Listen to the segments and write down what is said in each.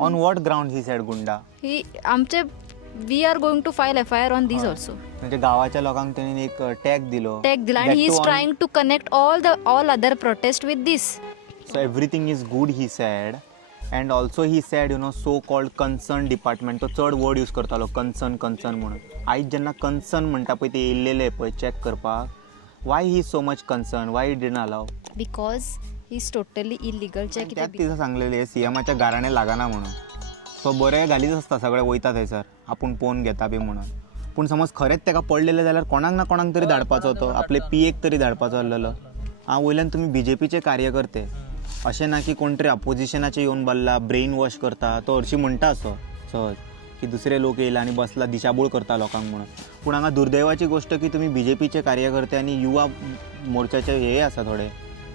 On what ground he said गुंडा? We are going to file FIR on these also. म्हणजे गावाच्या लोकांक त्यांनी एक टॅग दिलो. Tag Dila, and That he is too on- trying to connect all other protest with this. So everything is good he said. And also he said, so called concern department. तो चड word use करतालो concern म्हणून. आयज जेन्ना concern म्हणटा पळय ते येयल्लेले पळय चॅक करपाक. Why he is so much concerned? Why he didn't allow? Because he is totally illegal. त्यात तिथं सांगलेले सीएमाच्या गाराणे लागाना म्हणून. सो बरें घालीच आसता सगळे वयता थंयसर आपूण पोवन घेता बी म्हणून. पूण समज खरेंच ताका पडलेले जाल्यार कोणाक ना कोणाक तरी धाडपाचो तो आपले पीएक तरी धाडपाचो आसलेलो. वयल्यान तुमी बीजेपीचे कार्यकर्ते अशें ना की कोण तरी अपोजिशनाचे येवन बसला ब्रेन वॉश करता. तो हरशीं म्हणटा असो सहज की दुसरे लोक येयला आनी बसला दिशाभूल करता लोकांक म्हणून. पूण हांगा दुर्दैवाची गोष्ट की तुमी बीजेपीचे कार्यकर्ते आनी युवा मोर्चाचे हे आसा थोडे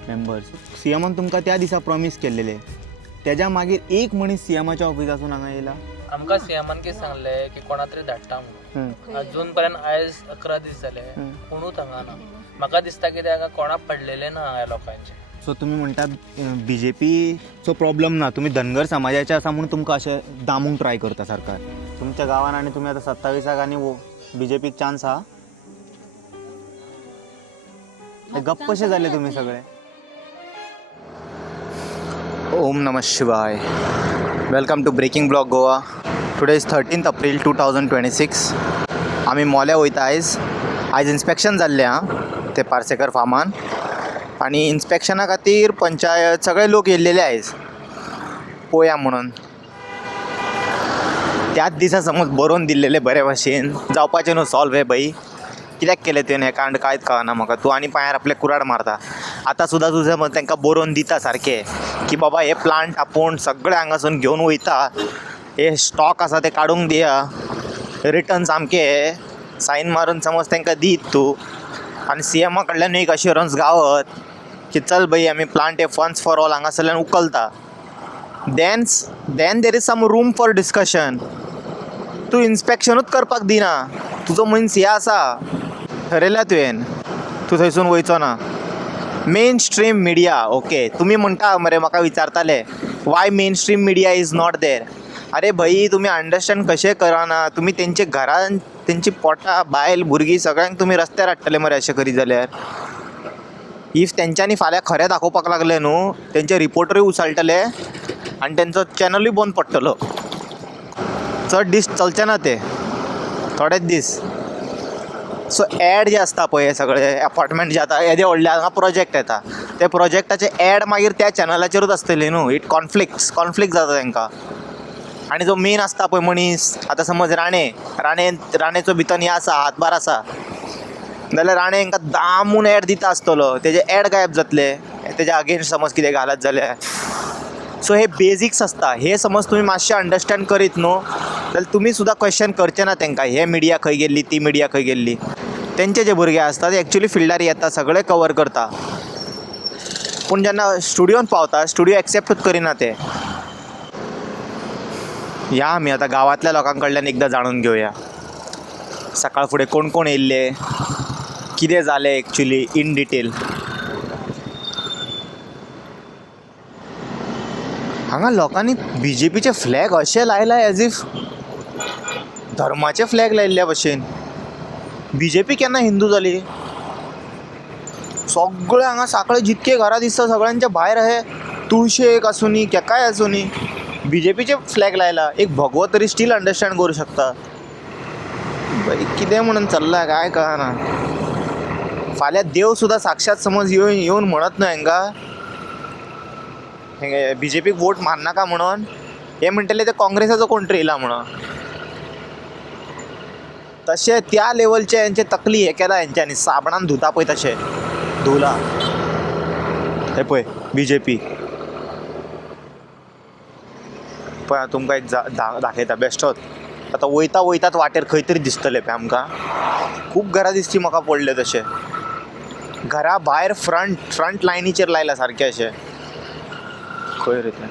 मेंबर्स. सीएमान तुमकां त्या दिसा प्रॉमीस केल्लेले त्याच्या मागीर एक मनीस सीएमाच्या ऑफिसासून हांगा येयला. आमकां सीएमान कितें सांगलें की कोणा तरी धाडटा म्हणून. अजून पर्यंत आयज 11 दीस जाले कोणूच हांगा ना. म्हाका दिसता की हांगा कोणाक पडलेले ना ह्या लोकांचे. सो तुमी म्हणटात बीजेपीचो प्रॉब्लम ना तुमी धनगर समाजाचे आसा म्हणून तुमकां अशें दामूंक ट्राय करता सरकार. तुमच्या गांवान आनी तुमी आतां 27 आनी बीजेपीक चान्स आहा. गप्प कशे जाले तुमी सगळे. ओम नमः शिवाय. Welcome to breaking blog Goa. Today is 13 April 2026. आमी मोल्या वयता आयज इन्स्पेक्शन जाल्लें आं ते पार्सेकर फार्मान आनी इन्स्पेक्शना खातीर पंचायत सगळे लोक येयल्लेले आयज पळोवया म्हणून. त्याच दिसा समज बरोवन दिल्लेले बरे भाशेन जावपाचें न्हू सॉल्व हे भाई. कित्याक केलें तुवें हें कांड कांयच कळना म्हाका. तूं आनी पांयार आपले कुराड मारता. आतां सुद्दां तुजें मग तांकां बरोवन दिता सारकें की बाबा हे प्लांट आपूण सगळे हांगासून घेवन वयता. हे स्टॉक आसा ते काडूंक दिया. रिटर्न सामके सायन मारून समज तांकां दीत तूं. आनी सीएमा कडल्यान एक अश्युरन्स गावत की चल भाई आमी प्लांट हे फंड्स फॉर ऑल हांगासरल्यान उखलता. Then there is some room for discussion. तूं इन्स्पेक्शनूच करपाक दिना. तुजो मनीस हे आसा ठरयल्या तुवें तूं थंयसून वयचो ना. मेन स्ट्रीम मिडिया ओके तुम्ही म्हणटा मरे म्हाका विचारताले why main stream media is not there. अरे भाई तुम्ही अंडरस्टँड कशें करना. तुम्ही तेंचे घरान तेंची पोटां बायल भुरगीं सगळ्यांक तुम्ही रस्त्यार हाडटले मरे अशें करी जाल्यार. इफ तेंच्यांनी फाल्यां खरें दाखोवपाक लागले न्हू तेंचे रिपोर्टरूय उसाळटले आनी तेंचो चॅनलूय बंद पडटलो. चड दीस चलचे ना ते थोडेच दीस. सो एड जे आसता पळय हे सगळे अपार्टमेंट जे आतां येदे व्हडले हांगा प्रोजेक्ट येता ते प्रोजेक्टाचे एड मागीर त्या चॅनलाचेरूच आसतली न्हू. इट कॉन्फ्लिक्ट जाता तांकां. आनी जो मेन आसता पळय मनीस आतां समज राणेचो भितर हे आसा हातभार आसा जाल्यार राणे हांकां दामून एड दिता आसतलो. तेजे एड गायब जातले तेज्या अगेन्स्ट समज कितें घालत जाल्यार. सो हे बेजिक्स आसता. हे समज तुमी मातशें अंडरस्टँड करीत न्हू जाल्यार तुमी सुद्दां क्वेश्चन करचें ना तांकां हे मिडिया खंय गेल्ली ती मिडिया खंय गेल्ली. तेंचे जे भुरगे आसता ते एक्चुली फिल्डार येता सगळे कवर करता. पूण जेन्ना स्टुडियोन पावता स्टुडियो एक्सेप्टूच करिना ते. या आमी आतां गांवांतल्या लोकां कडल्यान एकदां जाणून घेवया सकाळ फुडें कोण कोण येयल्ले कितें जालें एक्चुली इन डिटेल. हांगा लोकांनी बीजेपीचे फ्लॅग अशे लायला एज इफ धर्माचे फ्लॅग लायिल्ल्या भशेन. बीजेपी केन्ना हिंदू जाली. सगळे हांगा साखळे जितके घरां दिसता सगळ्यांच्या भायर हे तुळशेक आसूं नी केकाय आसूं नी बीजेपीचे फ्लॅग लायला. एक भगवो तरी स्टील अंडरस्टँड करूं शकता. भाई कितें म्हणून चल्ला काय कळना. फाल्यां देव सुद्दां साक्षात समज येवन म्हणत न्हू हांकां बीजेपीक वोट मारनाका म्हणून हे म्हणटले ते काँग्रेसाचो कोण तरी येयला म्हणून. तशें त्या लेवलचे हेंचे तकली हे केला हेंच्यांनी साबणान धुता पळय तशें धुला. हे पळय बीजेपी पळय तुमकां एक दाखयता बेश्टोच. आतां वयतात वाटेर खंय तरी दिसतले पळय आमकां. खूब घरां दिसची म्हाका पडले तशें. घरा भायर फ्रंट लायनीचेर लायला सारकें अशें खंय रे तें.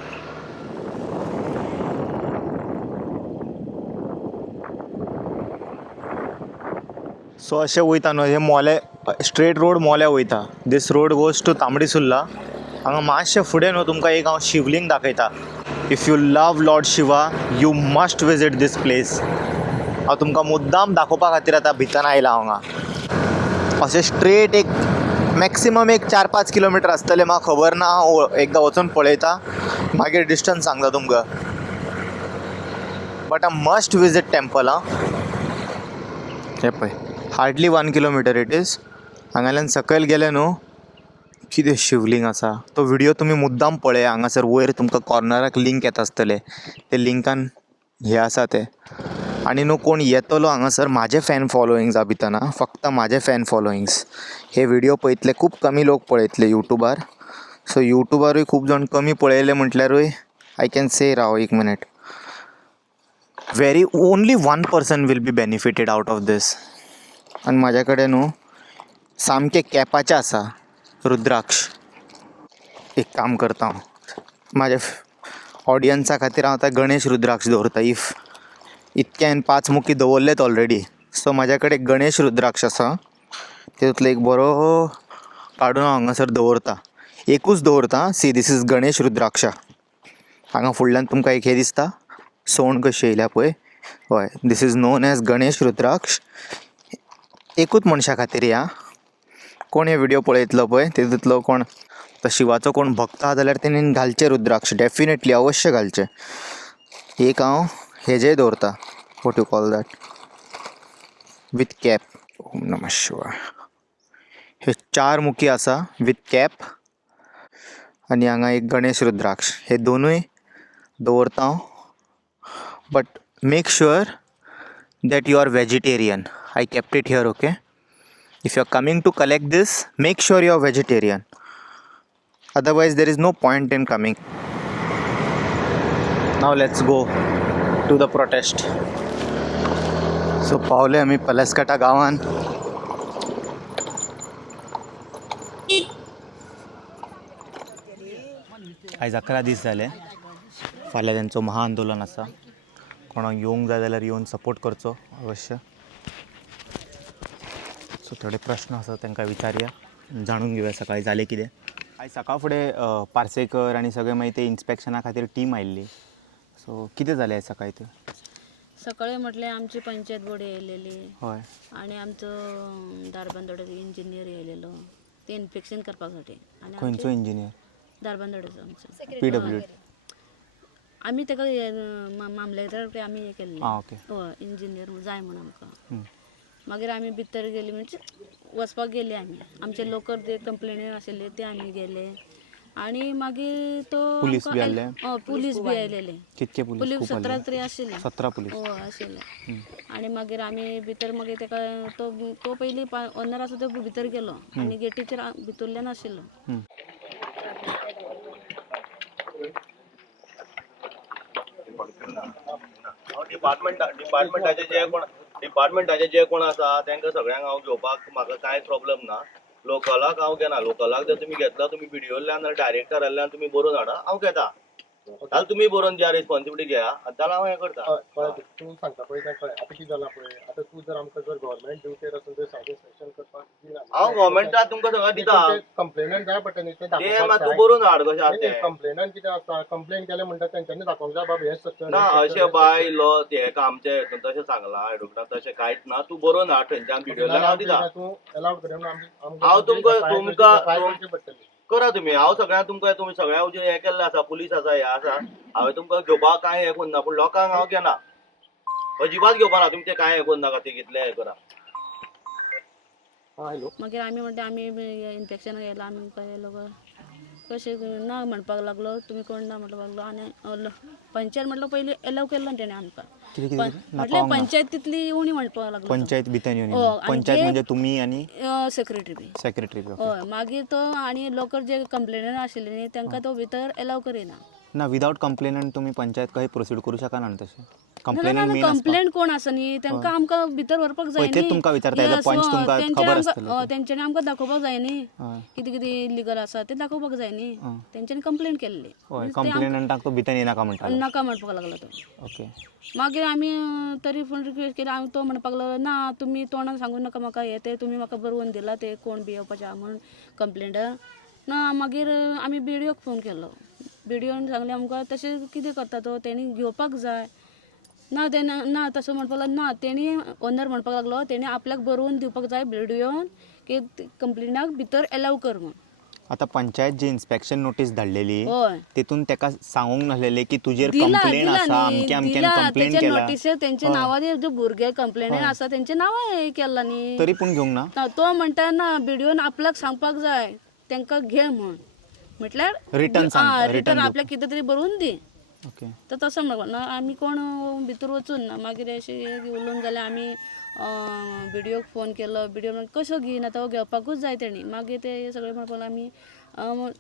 सो अशें वयता न्हू हे मोले स्ट्रेट रोड मोल्या वयता. दीस road goes to Tambdi Surla. हांगा मातशें फुडें न्हू तुमकां एक हांव शिवलिंग दाखयता. If you love lord Shiva you must visit this place. हांव तुमकां मुद्दाम दाखोवपा खातीर आतां भितर आयला हांगा. अशें स्ट्रेट एक मॅक्सिमम एक 4-5 किलोमिटर आसतलें, म्हाका खबर ना. हांव एकदां वचून पळयता मागीर डिस्टन्स सांगता तुमकां. But I must visit temple. हें पळय हार्डली 1 किलोमिटर इट इज. हांगाल्यान सकयल गेले न्हू कितें शिवलिंग आसा. तो व्हिडियो तुमी मुद्दाम पळया. हांगासर वयर तुमकां कॉर्नराक लिंक येता आसतले, ते लिंकान हे आसा ते. आनी न्हू कोण येतलो हांगासर म्हाजे फॅन फॉलोईंग्स आहा भितना, फक्त म्हाजे फॅन फॉलोईंग्स. हे व्हिडियो पळयतले खूब कमी लोक पळयतले यूट्यूबार. सो यूट्यूबारूय खूब जाण कमी पळयले म्हटल्यारूय आय कॅन से राव एक minute only 1 person will be benefited out of this. आनी म्हाजे कडेन न्हू सामके कॅपाचे आसा रुद्राक्ष. एक काम करता हांव म्हाज्या ऑडियन्सा खातीर हांव आतां गणेश रुद्राक्ष दवरता. इफ इतके हांवें 5 मुखी दवरलेत ऑलरेडी, सो म्हाज्या कडेन गणेश रुद्राक्ष आसा. तेतूंतलो एक बरो काडून हांव हांगासर दवरता. एकूच दवरता. See this is Ganesh Rudraksha. हांगा फुडल्यान तुमकां एक हे दिसता सोंड कशी येयल्या पळय, हय this is known as Ganesh Rudraksh. एकूच मनशा खातीर या. कोण हे व्हिडियो पळयतलो पळय तेतूंतलो कोण तो शिवाचो कोण भक्त आहा जाल्यार तेणीन घालचे रुद्राक्ष, डेफिनेटली अवश्य घालचे. एक हांव हेजेय दवरता, what you call that, with cap. ओम नमः शिवाय. हे 4 मुखी आसा विथ कॅप. आनी हांगा एक गणेश रुद्राक्ष. हे दोनूय दवरता हांव. But make sure that you are vegetarian. I kept it here. Okay, if you are coming to collect this, make sure you are vegetarian, otherwise there is no point in coming. Now let's go to the protest. So पावले आमी पलसकटा गांवान. आयज 11 दीस जाले. फाल्यां तेंचो महाआंदोलन आसा. कोणाक येवंक जाय जाल्यार येवन सपोर्ट करचो अवश्य. सो थोडे प्रश्न आसा तांकां विचारया, जाणून घेवया सकाळीं जालें कितें. आयज सकाळ फुडें पार्सेकर आनी सगळे मागीर ते इन्स्पेक्शना खातीर टीम आयिल्ली. सो कितें जालें आयज सकाळीं ते? सकाळी म्हटल्यार आमची पंचायत बोर्ड येयलेली. हय. आणि आमचो दारबांदोड्याचो इंजिनियर येयलेलो ते इन्स्पेक्शन करपासाठी. आनी खंयचो इंजिनियर? दारबांदोड्याचो आमचो PWD. आमी ताका मामलेदार आमी हे केल्ले. ओके. हय इंजिनियर जाय म्हण आमकां. मागीर आमी भितर गेली म्हणजे वचपाक गेले आमी. आमचे लोकल ते कंप्लेनी आशिल्ले ते आमी गेले. आनी मागीर तो पुलीस बी आयले? पुलीस बी आयलेले. कितके पुलीस? पुलीस 17 तरी आशिल्ले. 17 पुलीस. हय आशिल्ले. आनी मागीर आमी भितर मागीर ताका तो पयलीं ओनर आसा तो भितर गेलो आनी गेटीचेर भितरल्यान आशिल्लो. डिपार्टमेंटाचे जे कोण आसा तांकां सगळ्यांक हांव घेवपाक म्हाका कांय प्रॉब्लेम ना. लोकलाक हांव घेना. लोकलाक जर तुमी घेतला तुमी व्हिडियोल्यान डायरेक्टरांतल्यान तुमी बरोवन हाडा, हांव घेता. जाल्यार तुमी बरोवन ज्या रिस्पॉन्सिबिलिटी घेया जाल्यार हांव हें करता. तूं सांगता पळय तें कळ्ळें. आतां कितें जालां पळय, आतां तूं जर आमकां जर गव्हर्मेंट ड्युटीर आसून जर सॅटिस्फॅक्शन करपाक दिना, हांव गव्हर्मेंटाक तुमकां सगळें दिता. कंप्लेनंट जाय पडटा न्ही, तें ते मात तूं बरोवन हाड कशें आसा तें. कंप्लेनंट कितें आसता, कंप्लेन केलें म्हणटा तेंच्यांनी दाखोवंक जाय बाबा हें स्ट्रक्चर ना अशें बाय लॉ ते आमचे तशें सांगलां एडवोकेटान, तशें कांयच ना. तूं बरोवन हाड थंयच्यान व्हिडियोल्यान हांव दिता. तूं अलावड करें हांव तुमकां पडटली. करा तुमी. हांव सगळ्यांक तुमकां तुमी सगळ्या वचून हें केल्लें आसा. पुलीस आसा हें आसा. हांवें तुमकां घेवपाक कांय हें करना. पूण लोकांक हांव घेना. अजिबात घेवपा ना. तुमी तें कांय हें करनाका. ते कितलें हें करा. मागीर आमी म्हणटा आमी इन्फेक्शन येयला आमी येयलो कशें ना म्हणपाक लागलो. तुमी कोण ना म्हणपाक लागलो. आनी पंचायत म्हटलं पयलीं एलाव केल्लो तेणें आमकां. म्हटल्यार पंचायत तितली उणी म्हणपाक लागलो. पंचायत भितर येवन. पंचायत म्हणजे तुमी आनी सेक्रेटरी बी. सेक्रेटरी. हय. मागीर तो आनी लोकल जे कंप्लेनर आशिल्ले न्ही तांकां तो भितर एलाव करिना. ना विदाउट कंप्लेनंट तुमी पंचायत काही प्रोसीड करू शकना तशें. कंप्लेनंट मेन कंप्लेंट कोण आसा न्ही तांकां आमकां भितर व्हरपाक जाय न्ही. तेच तुमकां विचारता. एज अ पंच तुमकां खबर आसतलें. तेंच्यांनी आमकां दाखोवपाक जाय न्ही कितें कितें लिगल आसा तें दाखोवपाक जाय न्ही. तेंच्यांनी कंप्लेन केल्ली. कंप्लेनंटाक तो भितर येनाका म्हणटा. नाका म्हणपाक लागलो तो. ओके. मागीर आमी तरी पूण रिक्वेस्ट केली. हांव तो म्हणपाक लागलो ना तुमी तोंडान सांगूं नाका म्हाका हें तें तुमी म्हाका बरोवन दिला ते कोण बी येवपाचें आहा म्हणून कंप्लेंट ना. मागीर आमी BDOक फोन केलो. व्हिडिओन सांगले आमकां तशें कितें करता तो तेणी घेवपाक जाय ना ते ना तसं म्हणपाक लागलो ना तेणी ओनर म्हणपाक लागलो तेणी आपल्याक बरोवन दिवपाक जाय व्हिडिओन की कंप्लेनाक भितर एलाव कर म्हण. आता पंचायत जी इन्स्पेक्शन नोटीस धाडलेली हय तितून तेका सांगूंक नासलेले की तुजेर दिला कंप्लेंट दिला आसा न्ही अमके अमकेन दिला कंप्लेंट तेचे केला नोटीस तेंचे नांवार जे भुरगे कंप्लेनर आसा तेंचे नांवां हे केला न्ही. तरी पूण घेवंक ना. तो म्हणटा ना व्हिडिओन आपल्याक सांगपाक जाय तेंकां घे म्हण म्हटल्यार Written सांग, रिटर्न आपल्याक कितें तरी बरोवन दी. ओके तर तसं म्हणपाक ना आमी कोण भितर वचून ना मागीर अशें उलोवन जाल्यार आमी व्हिडिओक फोन केलो व्हिडिओ कशो घेयना तो घेवपाकूच जाय तेणी मागीर ते सगळे म्हणपाक आमी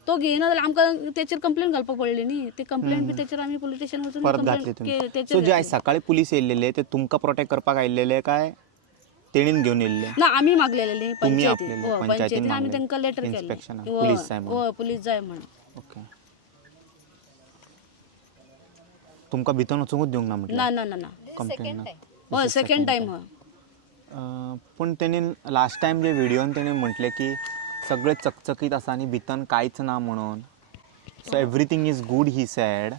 तो घेयना जाल्यार आमकां तेचेर कंप्लेन घालपाक पडली न्ही ती कंप्लेन बी तेचेर आमी पुलीस स्टेशन वचून परत घातली तुम्ही. सो तेचेर जे आयज सकाळी पुलीस येयलेले ते तुमकां प्रोटेक्ट करपाक आयिल्ले काय तेणीन घेवन येयल्ले? ना आमी मागलेले न्ही तुम्ही पंचायतीन आपलेले, हय, पंचायतीन पंचायतीन आमी मागले. तांकां लेटर केलें इन्स्पेक्शनाक, पुलीस जाय म्हणून. हय पुलीस जाय म्हण. ओके तुमकां भितर वचूंकूच दिवंक ना म्हटलें ना ना ना ना कंप्लेन हय सेकंड टायम हय पूण तेणी लास्ट टायम जे व्हिडिओन तेणी म्हटलें की सगळें चकचकीत आसा आनी भितन कांयच ना म्हणून. So everything is good he sad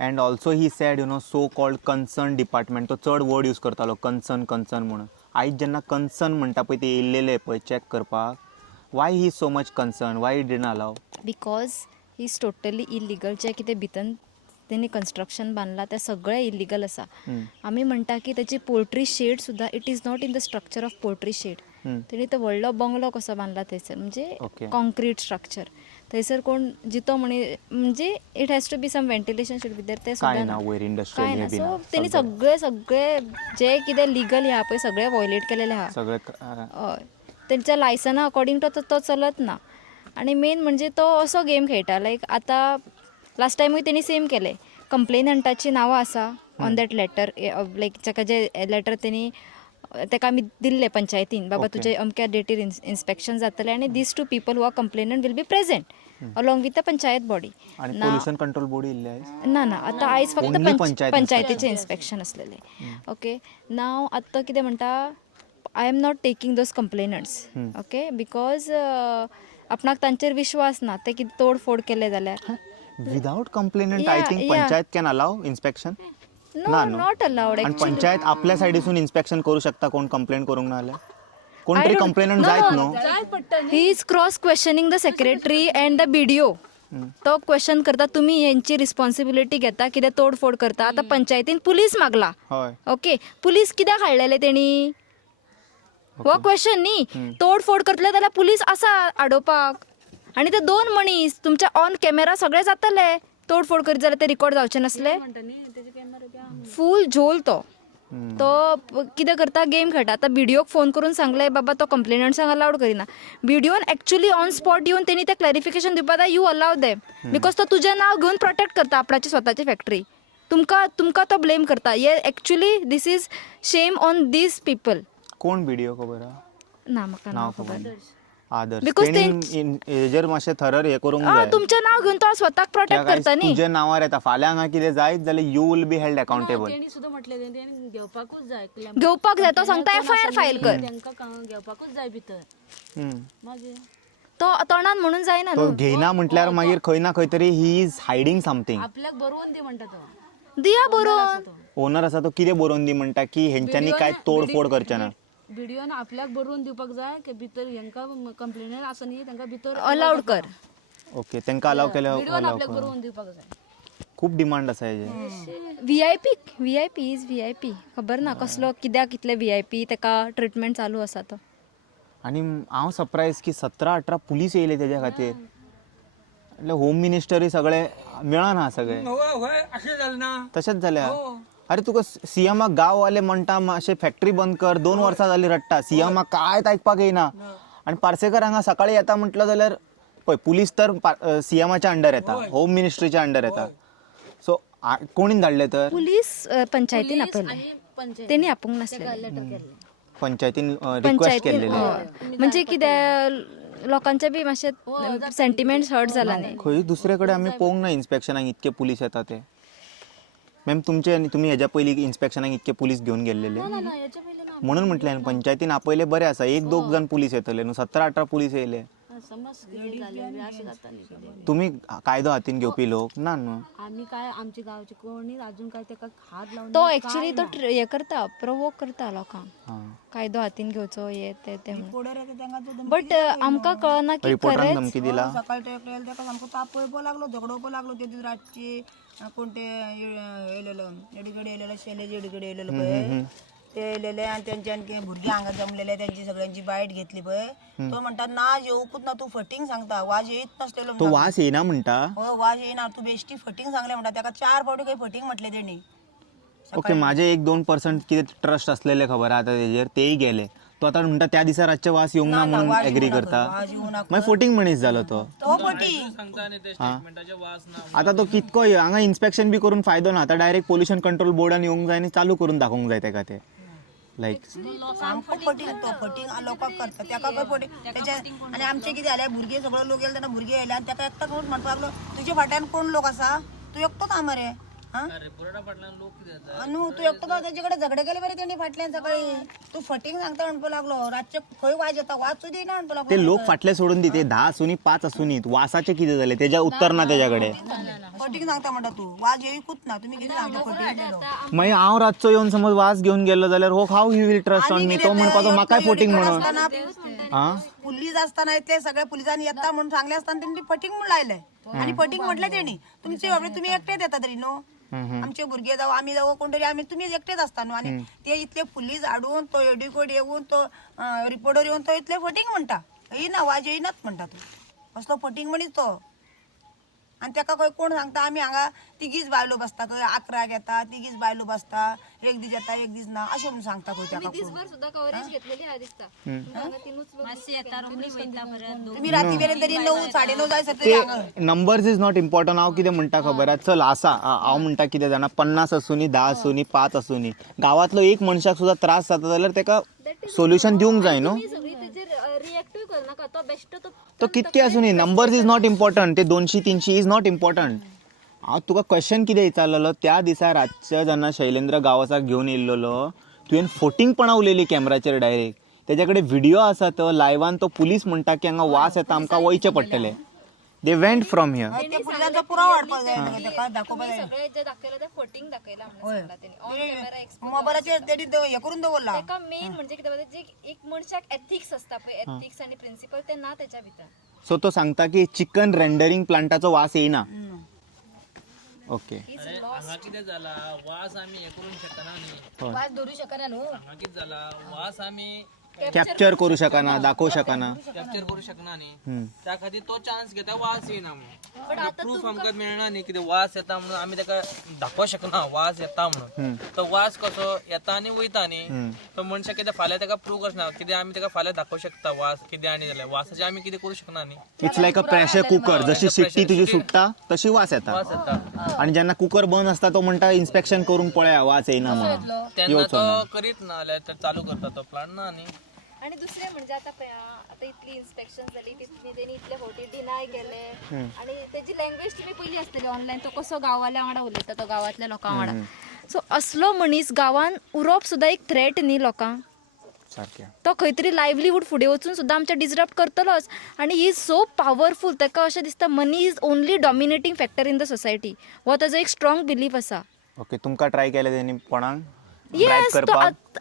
and also he sad so called concern department तो चड वर्ड यूज करतालो कन्सर्न म्हणून. आयज जेन्ना कन्सर्न म्हणटा पळय ते येयल्लेले पळय चॅक करपाक Y he so much concern Y didn't allow? Because he is totally illegal जे कितें भितन तेणी कन्स्ट्रक्शन बांदलां तें सगळें इलिगल आसा. आमी म्हणटा की तेची पोल्ट्री शेड सुद्दां it is not in the structure of poultry shed. तेणी तो व्हडलो बंगलो कसो बांदला थंयसर म्हणजे कॉन्क्रीट स्ट्रक्चर थंयसर कोण जितो म्हणजे it has to be some ventilation should be there ते सुद्दां ना कांय ना. सो तेणी सगळे जे कितें लिगल ह्या पळय सगळें वॉयलेट केलेलें आहा. हय तेंच्या लायसना अकॉर्डिंग टू तो चलत ना. आनी मेन म्हणजे तो असो गेम खेळटा लायक आतां लास्ट टायमूय तेणी सेम केलें कंप्लेनंटाची नांवां आसा ऑन दॅट लेटर लायक जाका जे लेटर तेणी ताका आमी दिल्ले पंचायतीन बाबा तुजे अमक्या डेटीर इन्स्पेक्शन जातलें आनी this two people who are complainant will be present along with the panchayat body. आनी पोल्युशन कंट्रोल बोर्ड येयल्ले आयज? ना ना आतां आयज फक्त Only पंचायतीचें इन्स्पेक्शन आसलेलें. ओके नाव आतां कितें म्हणटा I am not taking those complainants okay because आपणाक तांचेर विश्वास ना ते कितें तोडफोड केले जाल्यार. Without complainant I think panchayat can allow inspection? No not allowed आणि पंचायत आपल्या सायडीसून इन्स्पेक्शन करू शकता कोण कंप्लेंट करूंक ना जाल्यार? कोण तरी कंप्लेनंट जायत न्हू. He is cross questioning the secretary and the BDO. तो क्वेश्चन करता तुम्ही यांची रिस्पॉन्सिबिलिटी घेता कितें तोडफोड करता. आतां पंचायतीन पुलीस मागला हय ओके पुलीस कित्याक हाडलेले तेणी हो क्वेश्चन न्ही. तोडफोड करतले जाल्यार पुलीस आसा आडोवपाक आनी ते दोन मनीस तुमच्या ऑन कॅमेरा सगळे जातले. तोडफोड करीत जाल्यार ते रिकॉर्ड जावचे नसले. फूल झोल तो कितें करता गेम खेळटा. आतां BDOक फोन करून सांगले बाबा तो कंप्लेनंट्सांक अलाउड करिना. BDOन एक्चुअली ऑन स्पॉट येवन तेणी ते क्लॅरिफिकेशन दिवपाक जाय यू अलाव देम बिकॉज तो तुजें नांव घेवन प्रोटेक्ट करता आपणाची स्वताची फॅक्टरी. तुमकां तो ब्लेम करता. ये actually this is shame on these people. कोण BDO खबर आहा? ना म्हाका नांव खबर. आदर्श Because हेजेर मातशें थरर हें करूंक जाय. तुमचें नांव घेवन तो स्वताक प्रोटेक्ट करता न्ही. तुजे नांवार येता फाल्यां हांगा कितें जायत जाल्यार you will be held accountable. तेणी सुद्दां म्हटलें तेणी घेवपाकूच जाय घेवपाक जाय. तो सांगता FIR फायल कर. तांकां घेवपाकूच जाय भितर मागीर तो तोंडान म्हणून जायना तो न्हू. घेयना म्हटल्यार मागीर खंय ना खंय तरी ही इज हायडींग समथींग. आपल्याक बरोवन दी म्हणटा तो दिया बरोवन. ओनर आसा तो कितें बरोवन दी म्हणटा की हेंच्यांनी कांय तोडफोड करचें ना. व्हिडिओन आपल्याक बरोवन दिवपाक जाय की भितर हेंकां कंप्लेनर आसा न्ही तांकां भितर अलाउड कर. ओके तांकां अलाव केल्या व्हिडिओन आपल्याक बरोवन दिवपाक जाय. खूब डिमांड आसा हेजे. VIP इज VIP खबर ना कसलो कित्याक इतले VIP ताका ट्रिटमेंट चालू आसा तो. आनी हांव सरप्रायज की 17-18 पुलीस येयले तेज्या खातीर. એટલે होम मिनिस्टरी सगळे मेळना सगळे तशेंच जाल्या. अरे तुका CMक गांववाले म्हणटा मातशें फॅक्टरी बंद कर 2 वर्सां जालीं रडटा. CMक कांयच आयकपाक येना. आनी पार्सेकर हांगा सकाळीं येता म्हटलं जाल्यार पळय पुलीस तर CMच्या अंडर येता होम मिनिस्ट्रीच्या अंडर येता. सो कोणीन धाडले तर पुलीस पंचायतीन आपयले तेणी आपूंक नासले. पंचायतीन रिक्वेस्ट केल्लेली. म्हणजे कितें लोकांचे बी मातशें सेंटिमेंट्स हर्ट जाला न्ही. खंय दुसरे कडेन आमी पळोवंक ना इन्स्पेक्शनाक इतके पुलीस येता ते. मॅम तुमी हेज्या पयलीं इन्स्पेक्शनाक इतके पुलीस घेवन गेल्लेले म्हणून म्हटलें पंचायतीन आपयले बरें आसा 1-2 जण पुलीस येतले न्हू 17-18 पुलीस येयले. समज कितें जालें बी अशें जाता न्ही कितें. तुम्ही कायदो हातीन घेवपी लोक ना न्हू. आमी काय आमच्या गांवचे कोणी अजून काय ताका हात लावून तो ऍक्च्युली तो हे करता प्रोवोक करता लोकांक हां. कायदो हातीन घेवचो हे ते पुढे राहते तांकां तो बट आमकां कळना की रिपोर्टांक खरेंच धमकी दिला. सकाळी तो एकटो येयलो ताका सामको तापयपो लागलो झगडोवपो लागलो ते दीस रातची कोण ते येयलेलो एडीकडे येयलेलो शैलेश एडीकडे येयलेलो पळय ते येयलेले आनी तेंच्यान कितें भुरगीं हांगा जमलेले तेंची सगळ्यांची बायट घेतली पळय तो म्हणटा ना येवकूच ना तू फटींग सांगता वाज येयत नासलेलो तो वास येना म्हणटा. हो वाज येयना तू बेश्टी फटींग सांगले म्हणटा ताका 4 फावटी खंय फटींग म्हटले तेणी. ओके माझे 1-2% कितें ट्रस्ट असलेले खबर आहा तेजेर तेय गेले. तो आता म्हणटा त्या दिसा रातचे वास येवंक ना म्हणून एग्री करता. मागीर फोटींग मनीस जालो तो. तो फटींग सांगता आनी ते स्टेटमेंटाचे वास ना. आता तो कितको हांगा इन्स्पेक्शन बी करून फायदो ना. आता डायरेक्ट पोल्युशन कंट्रोल बोर्डान येवंक जाय आनी चालू करून दाखोवंक जाय तेका ते लायक सामको फटींग तो फटींग लोकांक करता ताका खंय फटींग तेच्या आनी आमचे कितें जालें भुरगे सगळो लोक येयले तेन्ना भुरगे येयले आनी ताका एकटाच वच म्हणपाक लागलो तुजे फाट्यान कोण लोक आसा तू एकटोच आहा मरे हां रिपोर्टा फाटल्यान लोक कितें जाता न्हू तू एकटो तेजे कडेन झगडे केले बरे तेणी फाटल्यान सकाळी तू फटींग सांगता म्हणपाक लागलो रातचे खंय वाज येता वाज सुद्दां येना म्हणपाक लागलो ते लोक फाटले सोडून दी ते 10 आसूनी 5 आसूनी वासाचे कितें जाले तेच्या उत्तर ना तेच्याकडे. फटींग सांगता म्हणटा तू वाज येयकूच ना तुम्ही कितें सांगता फटींग मागीर हांव रातचो येवन समज वास घेवन गेलो जाल्यार हो हाव he will trust on me. तो म्हणपाचो म्हाकाय फोटींग म्हणून. हां पुलीस असताना इतले सगळ्या पुलिसांनी येता म्हणून सांगले असताना त्यांनी फटींग म्हणून लायले आणि फटींग म्हटले तेणी तुमचे बाबडे तुम्ही एकटेच येता तरी न्हू आमचे भुरगे जावं आमी जावं कोण तरी आमी तुम्ही एकटेच असता न्हू आणि ते इतले पुलीस हाडून तो एडीकोड येऊन तो रिपोर्टर येऊन तो इतले फटींग म्हणटा येयना वाज येयनाच म्हणटा तू असलो फटींग म्हणीत तो आणि ताका खंय कोण सांगता आमी हांगा तिगीच बायलो बसता खंय 11 येता तिगीच बायलो बसता एक दीस येता एक दीस ना अशें म्हणून सांगता खंय ताका कोण. सुद्धा कव्हरेज घेतलेली आहे दिसता तुम्ही राती वेळेन तरी 9 9:30 जाय तरी हांगा नंबर्स इज नॉट इम्पॉर्टंट. हांव कितें म्हणटा खबर आहा चल आसा हांव म्हणटा कितें जाणा 50 आसूनी 10 आसूनी 5 आसूनी गांवांतलो एक मनशाक सुद्दां त्रास जाता जाल्यार तेका सोल्युशन दिवंक जाय न्हू. सगळी तेजेर रिएक्टिव्ह करनाका तो बेस्ट तो कितके आसूनी नंबर्स इज नॉट इम्पॉर्टंट. ते 200-300 इज नॉट इम्पॉर्टंट. हांव तुका क्वेश्चन कितें विचारलेलो त्या दिसा रातच्या जेन्ना शैलेंद्र गांवसाक घेवन येयल्लो तुवें फोटींगपणां उलयली कॅमेराचेर डायरेक्ट. तेज्या कडेन व्हिडिओ आसा तो लायव्हान तो पुलीस म्हणटा की हांगा वास येता आमकां वयचें पडटलें. They went from here. ते पुलिसांचो पुरावो हाडपाक जाय ताका दाखोवपाक जाय सगळे जे दाखयला ते फोटिंग दाखयला म्हणून सांगला तेणी ऑन कॅमेरा मोबायलाचेर तेणी हे करून दवरला तेका मेन म्हणजे कितें जे एक मनशाक एथिक्स असता पळय एथिक्स आणि प्रिन्सिपल ते ना त्याच्या भितर. सो तो सांगता की चिकन रेंडरिंग प्लांटाचो वास येयना. ओके हांगा कितें जाला वास आमी हे करूंक शकना न्ही. वाज धरू शकना न्हू हांगा कितें जाला वास आमी कॅप्चर करू शकना दाखवू शकना. कॅप्चर करू शकना न्ही. त्या खातीर तो चान्स घेता वास येना म्हणून. प्रूफ आमकां मेळना न्ही कितें वास येता म्हणून आमी ताका दाखोवं शकना वास येता म्हणून. तो वास कसो येता आनी वयता न्ही. तो मनशाक कितें फाल्यां ताका प्रूव करना कितें आमी ताका फाल्यां दाखोवं शकता वास कितें आनी जाल्यार वासाचें आमी कितें करूं शकना न्ही. It's like a pressure cooker. जशी शिट्टी तुजी सुट्टा तशी वास येता. वास येता आणि जेन्ना कुकर बंद असता तो म्हणटा इन्स्पेक्शन करून पळया वास येयना म्हणून. तेन्ना तो करीत ना जाल्यार तर चालू करता तो प्लांट ना न्ही. आणि दुसरें म्हणजे आता इतली इन्स्पेक्शन जाली तितली तेणी इतले फावटी डिनाय केले आणि तेजी लँग्वेज तुम्ही पहिली आसतली ऑनलायन तो कसो गांवाल्या वांगडा उलयता तो गांवांतल्या लोकां वांगडा. सो असलो मनीस गांवान उरप सुद्दां एक थ्रेट न्ही लोकांक. सारकें. तो खंय तरी लायवलीहूड फुडें वचून सुद्दां आमच्या डिस्टर्ब करतलोच आनी ही इज सो पावरफूल. ताका अशें दिसता money is only dominating factor in the society. हो ताजो एक स्ट्रॉंग बिलीफ आसा. ओके तुमकां ट्राय केलें तेणी कोणाक येस तो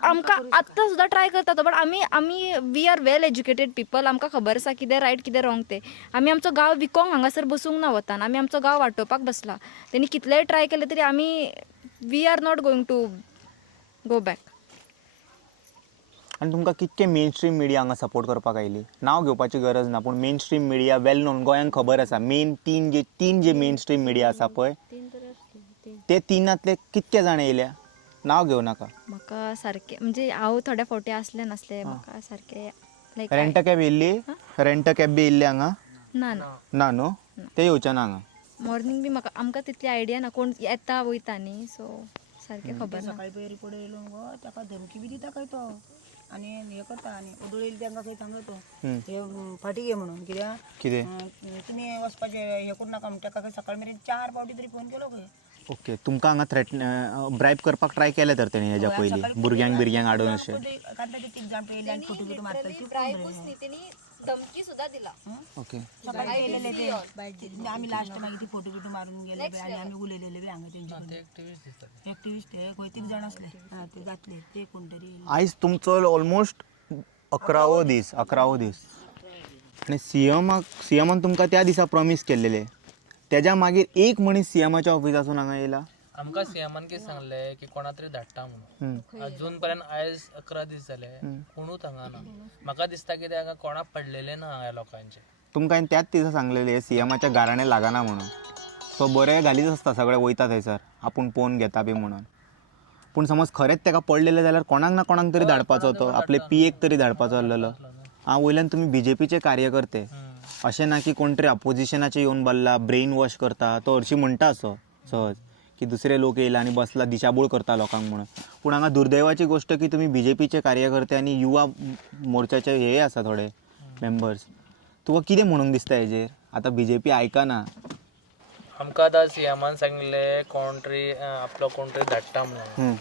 आमकां आत्तां सुद्दां ट्राय करता तो बट आमी we are well educated people. आमकां खबर आसा कितें रायट कितें रॉंग तें. आमी आमचो गांव विकोंक हांगासर बसूंक ना वतान. आमी आमचो गांव वाटोवपाक बसला. तेणी कितलेय ट्राय केले तरी आमी we are not going to go back. आनी तुमकां कितके मेन स्ट्रीम मिडिया हांगा सपोर्ट करपाक आयली. नांव घेवपाची गरज ना पूण main stream media well known गोंयांक खबर आसा. मेन तीन जे मेन स्ट्रीम मिडिया आसा पळय ते तिनांतले कितके जाण येयल्या नांव घेवं नाका. म्हाका सारकें म्हणजे हांव थोड्या फावटी आसलें नासलें म्हाका सारकें लायक रेंट कॅब येयल्ली रेंट कॅब बी येयल्ली हांगा ना ना ना न्हू ते येवचें ना हांगा. मॉर्निंग बी म्हाका आमकां तितली आयडिया ना कोण येता वयता न्ही सो सारकें खबर ना. सकाळी पळय रिपोर्ट येयलो गो ताका धमकी बी दिता खंय तो आनी हे करता आनी उदळ येयली तांकां खंय सांगता तो हे फाटी घे म्हणून कित्याक कितें तुमी वचपाचें हे करूं नाका म्हणून ताका खंय सकाळी मेरेन 4 फावटी तरी फोन केलो खंय. ओके तुमकां हांगा थ्रेट ब्रायब करपाक ट्राय केलें तर तेणी हेज्या पयलीं भुरग्यांक हाडून अशें कांताचे 3 जाण पळयले आनी फोटो बिटो मारताले ती ड्रायव्हर्स न्ही तेणी धमकी सुद्धा दिला. ओके सकाळी गेलेले ते आम्ही लास्ट मागे ती फोटो बिटो मारून गेले आणि आम्ही उलेलेले बी हांगा त्यांचे ऍक्टिव्हिस्ट ते खंय जाण असले ते जातले ते कोणतरी आयज तुमचो ऑलमोस्ट 11वो दीस आणि सीएमान तुमकां त्या दिसा प्रॉमिस केल्लेले, त्याच्या मागीर एक मनीस सीएमाच्या ऑफिसासून हांगा येयला. आमकां सीएमान कितें सांगलें की कोणा तरी धाडटा म्हणून. अजून पर्यंत आयज 11 दीस जाले कोणूच हांगा ना. म्हाका दिसता की ते हांगा कोणाक पडलेले ना हांगा लोकांचे. तुमकां त्याच दिसा सांगलेले सीएमाच्या गाराणे लागना म्हणून. तो बरें घालीत आसता, सगळे वयता थंयसर आपूण पोवन घेता बी म्हणून. पूण समज खरेंच ताका पडलेले जाल्यार कोणाक ना कोणाक तरी धाडपाचो तो, आपले पियेक तरी धाडपाचो आसलेलो. वयल्यान तुमी बीजेपीचे कार्यकर्ते, अशें ना की कोण तरी अपोजिशनाचे येवन बसला ब्रेन वॉश करता. तो हरशीं म्हणटा असो सहज की दुसरे लोक येयला आनी बसला दिशाभूल करता लोकांक म्हणून. पूण हांगा दुर्दैवाची गोश्ट की तुमी बीजेपीचे कार्यकर्ते आनी युवा मोर्चाचे हे आसा थोडे मेंबर्स. तुका कितें म्हणून दिसता हेजेर? आतां बीजेपी आयकना. आमकां आतां सीएमान सांगले कोण तरी आपलो कोण तरी धाडटा म्हणून.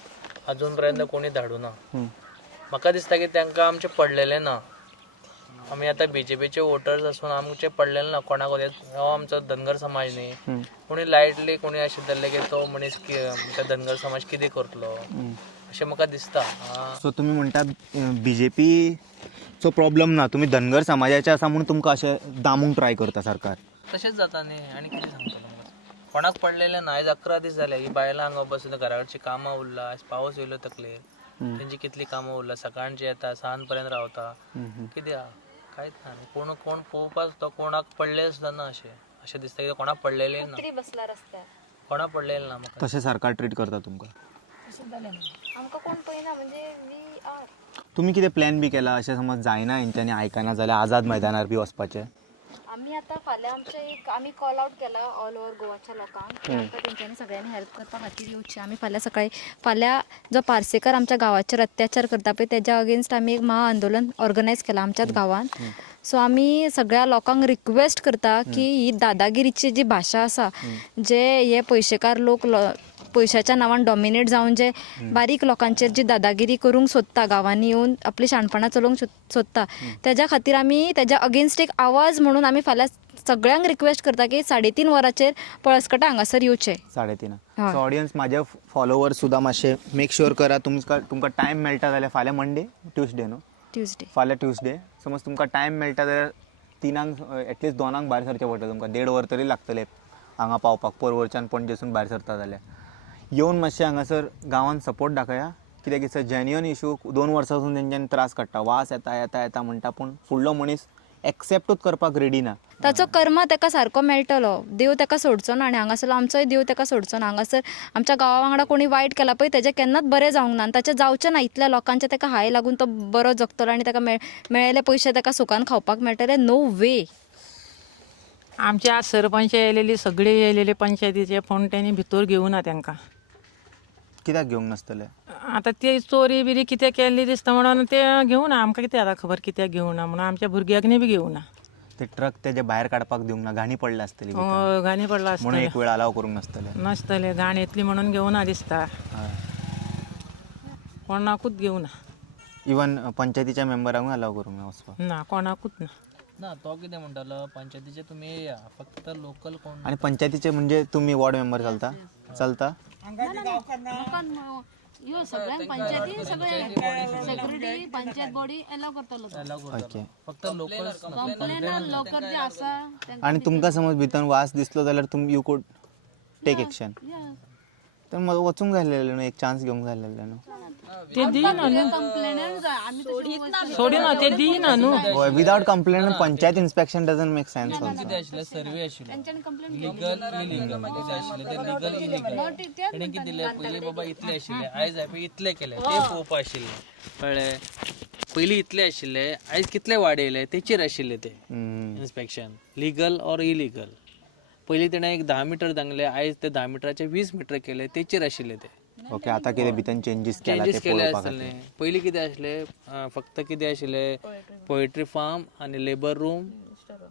अजून पर्यंत कोणी धाडूना. म्हाका दिसता की तांकां आमचे पडलेले ना. आमी आतां बीजेपीचे वोटर्स असून आमचे पडलेले ना कोणाक. हो आमचो धनगर समाज न्ही. कोणी लायटली कोणी आशिल्ले की तो मनीस आमच्या धनगर समाज कितें करतलो अशें म्हाका दिसता. सो तुमी म्हणटा बीजेपीचो प्रॉब्लम ना, तुमी धनगर समाजाचे आसा म्हणून तुमकां अशें दामूंक ट्राय करता सरकार. तशेंच जाता न्ही. आनी कितें सांगतलो कोणाक पडलेले ना. आयज 11 दीस जाले ही बायलां हांगा बसून घरा कडची कामां उरला. आयज पावस येयलो तकलेर, तेंची कितली कामां उरला. सकाळचे येता सांज पर्यंत रावता. कितें आहा कांयच ना. कोण पळोवपाक तो कोणाक पडले सुद्दां ना. अशें दिसता की कोणाक पडलेले ना. तरी बसला रस्त्यार कोणाक पडलेले ना. म्हाका तशें सरकार ट्रीट करता तुमकां. आमकां कोण पळयना म्हणजे वी आर. तुमी कितें प्लॅन बी केला अशें समज जायना हेंच्यांनी आयकना जाल्यार आझाद मैदानार बी वचपाचें? आमी आतां फाल्यां आमी कॉल आउट केला ऑल ओवर गोवाच्या लोकांक की आमकां तेंच्यांनी सगळ्यांनी हेल्प करपा खातीर येवचें. आमी फाल्यां जो पार्सेकर आमच्या गांवाचेर अत्याचार करता पळय तेज्या अगेन्स्ट आमी एक महाआंदोलन ऑर्गनायज केलां आमच्याच गांवांत. सो आमी सगळ्या लोकांक रिक्वेस्ट करता की ही दादागिरीची जी भाशा आसा, जे हे पयशेकार लोक पयशाच्या नांवान डॉमिनेट जावन जे बारीक लोकांचेर जी दादागिरी करूंक सोदता, गांवांनी येवन आपली शाणपणां चलोवंक सोदता, तेज्या खातीर आमी तेज्या अगेन्स्ट एक आवाज म्हणून आमी फाल्यां सगळ्यांक रिक्वेस्ट करता की 3:30 वरांचेर पळसकटा हांगासर येवचें. 3:30. सो ऑडियन्स म्हाजे फॉलोवर्स सुद्दां मातशे मेक श्युअर करा तुमकां टायम मेळटा जाल्यार फाल्यां मंडे ट्युजडे न्हू फाल्यां ट्युजडे समज तुमकां टायम मेळटा जाल्यार 3 एटलिस्ट 2 भायर सरचें पडटलें. तुमकां 1.5 वर तरी लागतले हांगा पावपाक. पर्वरच्यान पणजेसून भायर सरता जाल्यार येवन मातशें हांगासर गांवांत सपोर्ट दाखया. कित्याक इट्स अ जेन्युअन इशू. 2 वर्सां तेंच्यांनी त्रास काडटा. वास येता म्हणटा पूण फुडलो मनीस एक्सेप्टूच करपाक रेडी ना. ताचो कर्म ताका सारको मेळटलो. देव ताका सोडचो ना आनी हांगासर आमचोय देव ताका सोडचो ना. हांगासर आमच्या गांवा वांगडा कोणी वायट केला पळय तेजें केन्नाच बरें जावंक ना आनी ताचें जावचें ना. इतल्या लोकांचे ताका हाय लागून तो बरो जगतलो आनी ताका मेळिल्ले पयशे ताका सुखान खावपाक मेळटले. नो वे. आमचे आज सरपंच येयलेली सगळे येयलेले पंचायतीचे पूण तेणी भितर घेवना तांकां. कित्याक घेवंक नासतले? आतां ती चोरी बिरी कितें केल्ली दिसता म्हणून ते घेवना. आमकां कितें आतां खबर कित्याक घेवना म्हणून. आमच्या भुरग्याक बी घेवना. ते ट्रक तेजे भायर काडपाक दिवंक ना. घाणी पडले आसतली घाणी पडला म्हणून एक वेळ अलाव करूंक नासतले. घाण येतली म्हणून घेवना दिसता. कोणाकूच घेवना. इवन पंचायतीच्या मेंबरांकूय अलाव करूंक ना वचपाक ना. कोणाकूच ना. ना तो कितें म्हणटालो पंचायतीचे तुमी येया फक्त लोकल कोण. आणि पंचायतीचे म्हणजे तुम्ही वॉर्ड मेंबर चलता? सगळ्यांक पंचायती सगळे सेक्युरिटी पंचायत बॉडी एलाव करतलो. ओके. फक्त लोकल कंप्लेन लोकर जे आसा आणि तुमकां समज भितर वास दिसलो जाल्यार तुमी यू कूड टेक एक्शन. तर मग वचूंक जाय न्हू. एक चान्स घेवंक जाय न्हू. ते दिना न्हू. सोडिना ते दिना न्हू. Without complaint panchayat inspection doesn't make sense. कितें आशिल्लें सर्वे आशिल्लो लिगल इलिगल कितें आशिल्लें ते लिगल इलिगल. तेणें कितें दिलें पयलीं बाबा इतलें आशिल्लें आयज हांवें इतलें केलें तें पळोवपा आशिल्लें कळ्ळें. पयलीं इतलें आशिल्लें आयज कितले वाडयले तेचेर आशिल्लें तें इन्स्पेक्शन लिगल ऑर इलिगल. पयलीं तेणें एक 10 मीटर दांगले आयज ते 10 मिटराचे 20 मीटर केले तेचेर आशिल्लें तें. ओके. आतां कितें भितर चेंजीस केले आसतले. पयलीं कितें आशिल्लें फक्त कितें आशिल्लें पोएट्री फार्म आनी लेबर रूम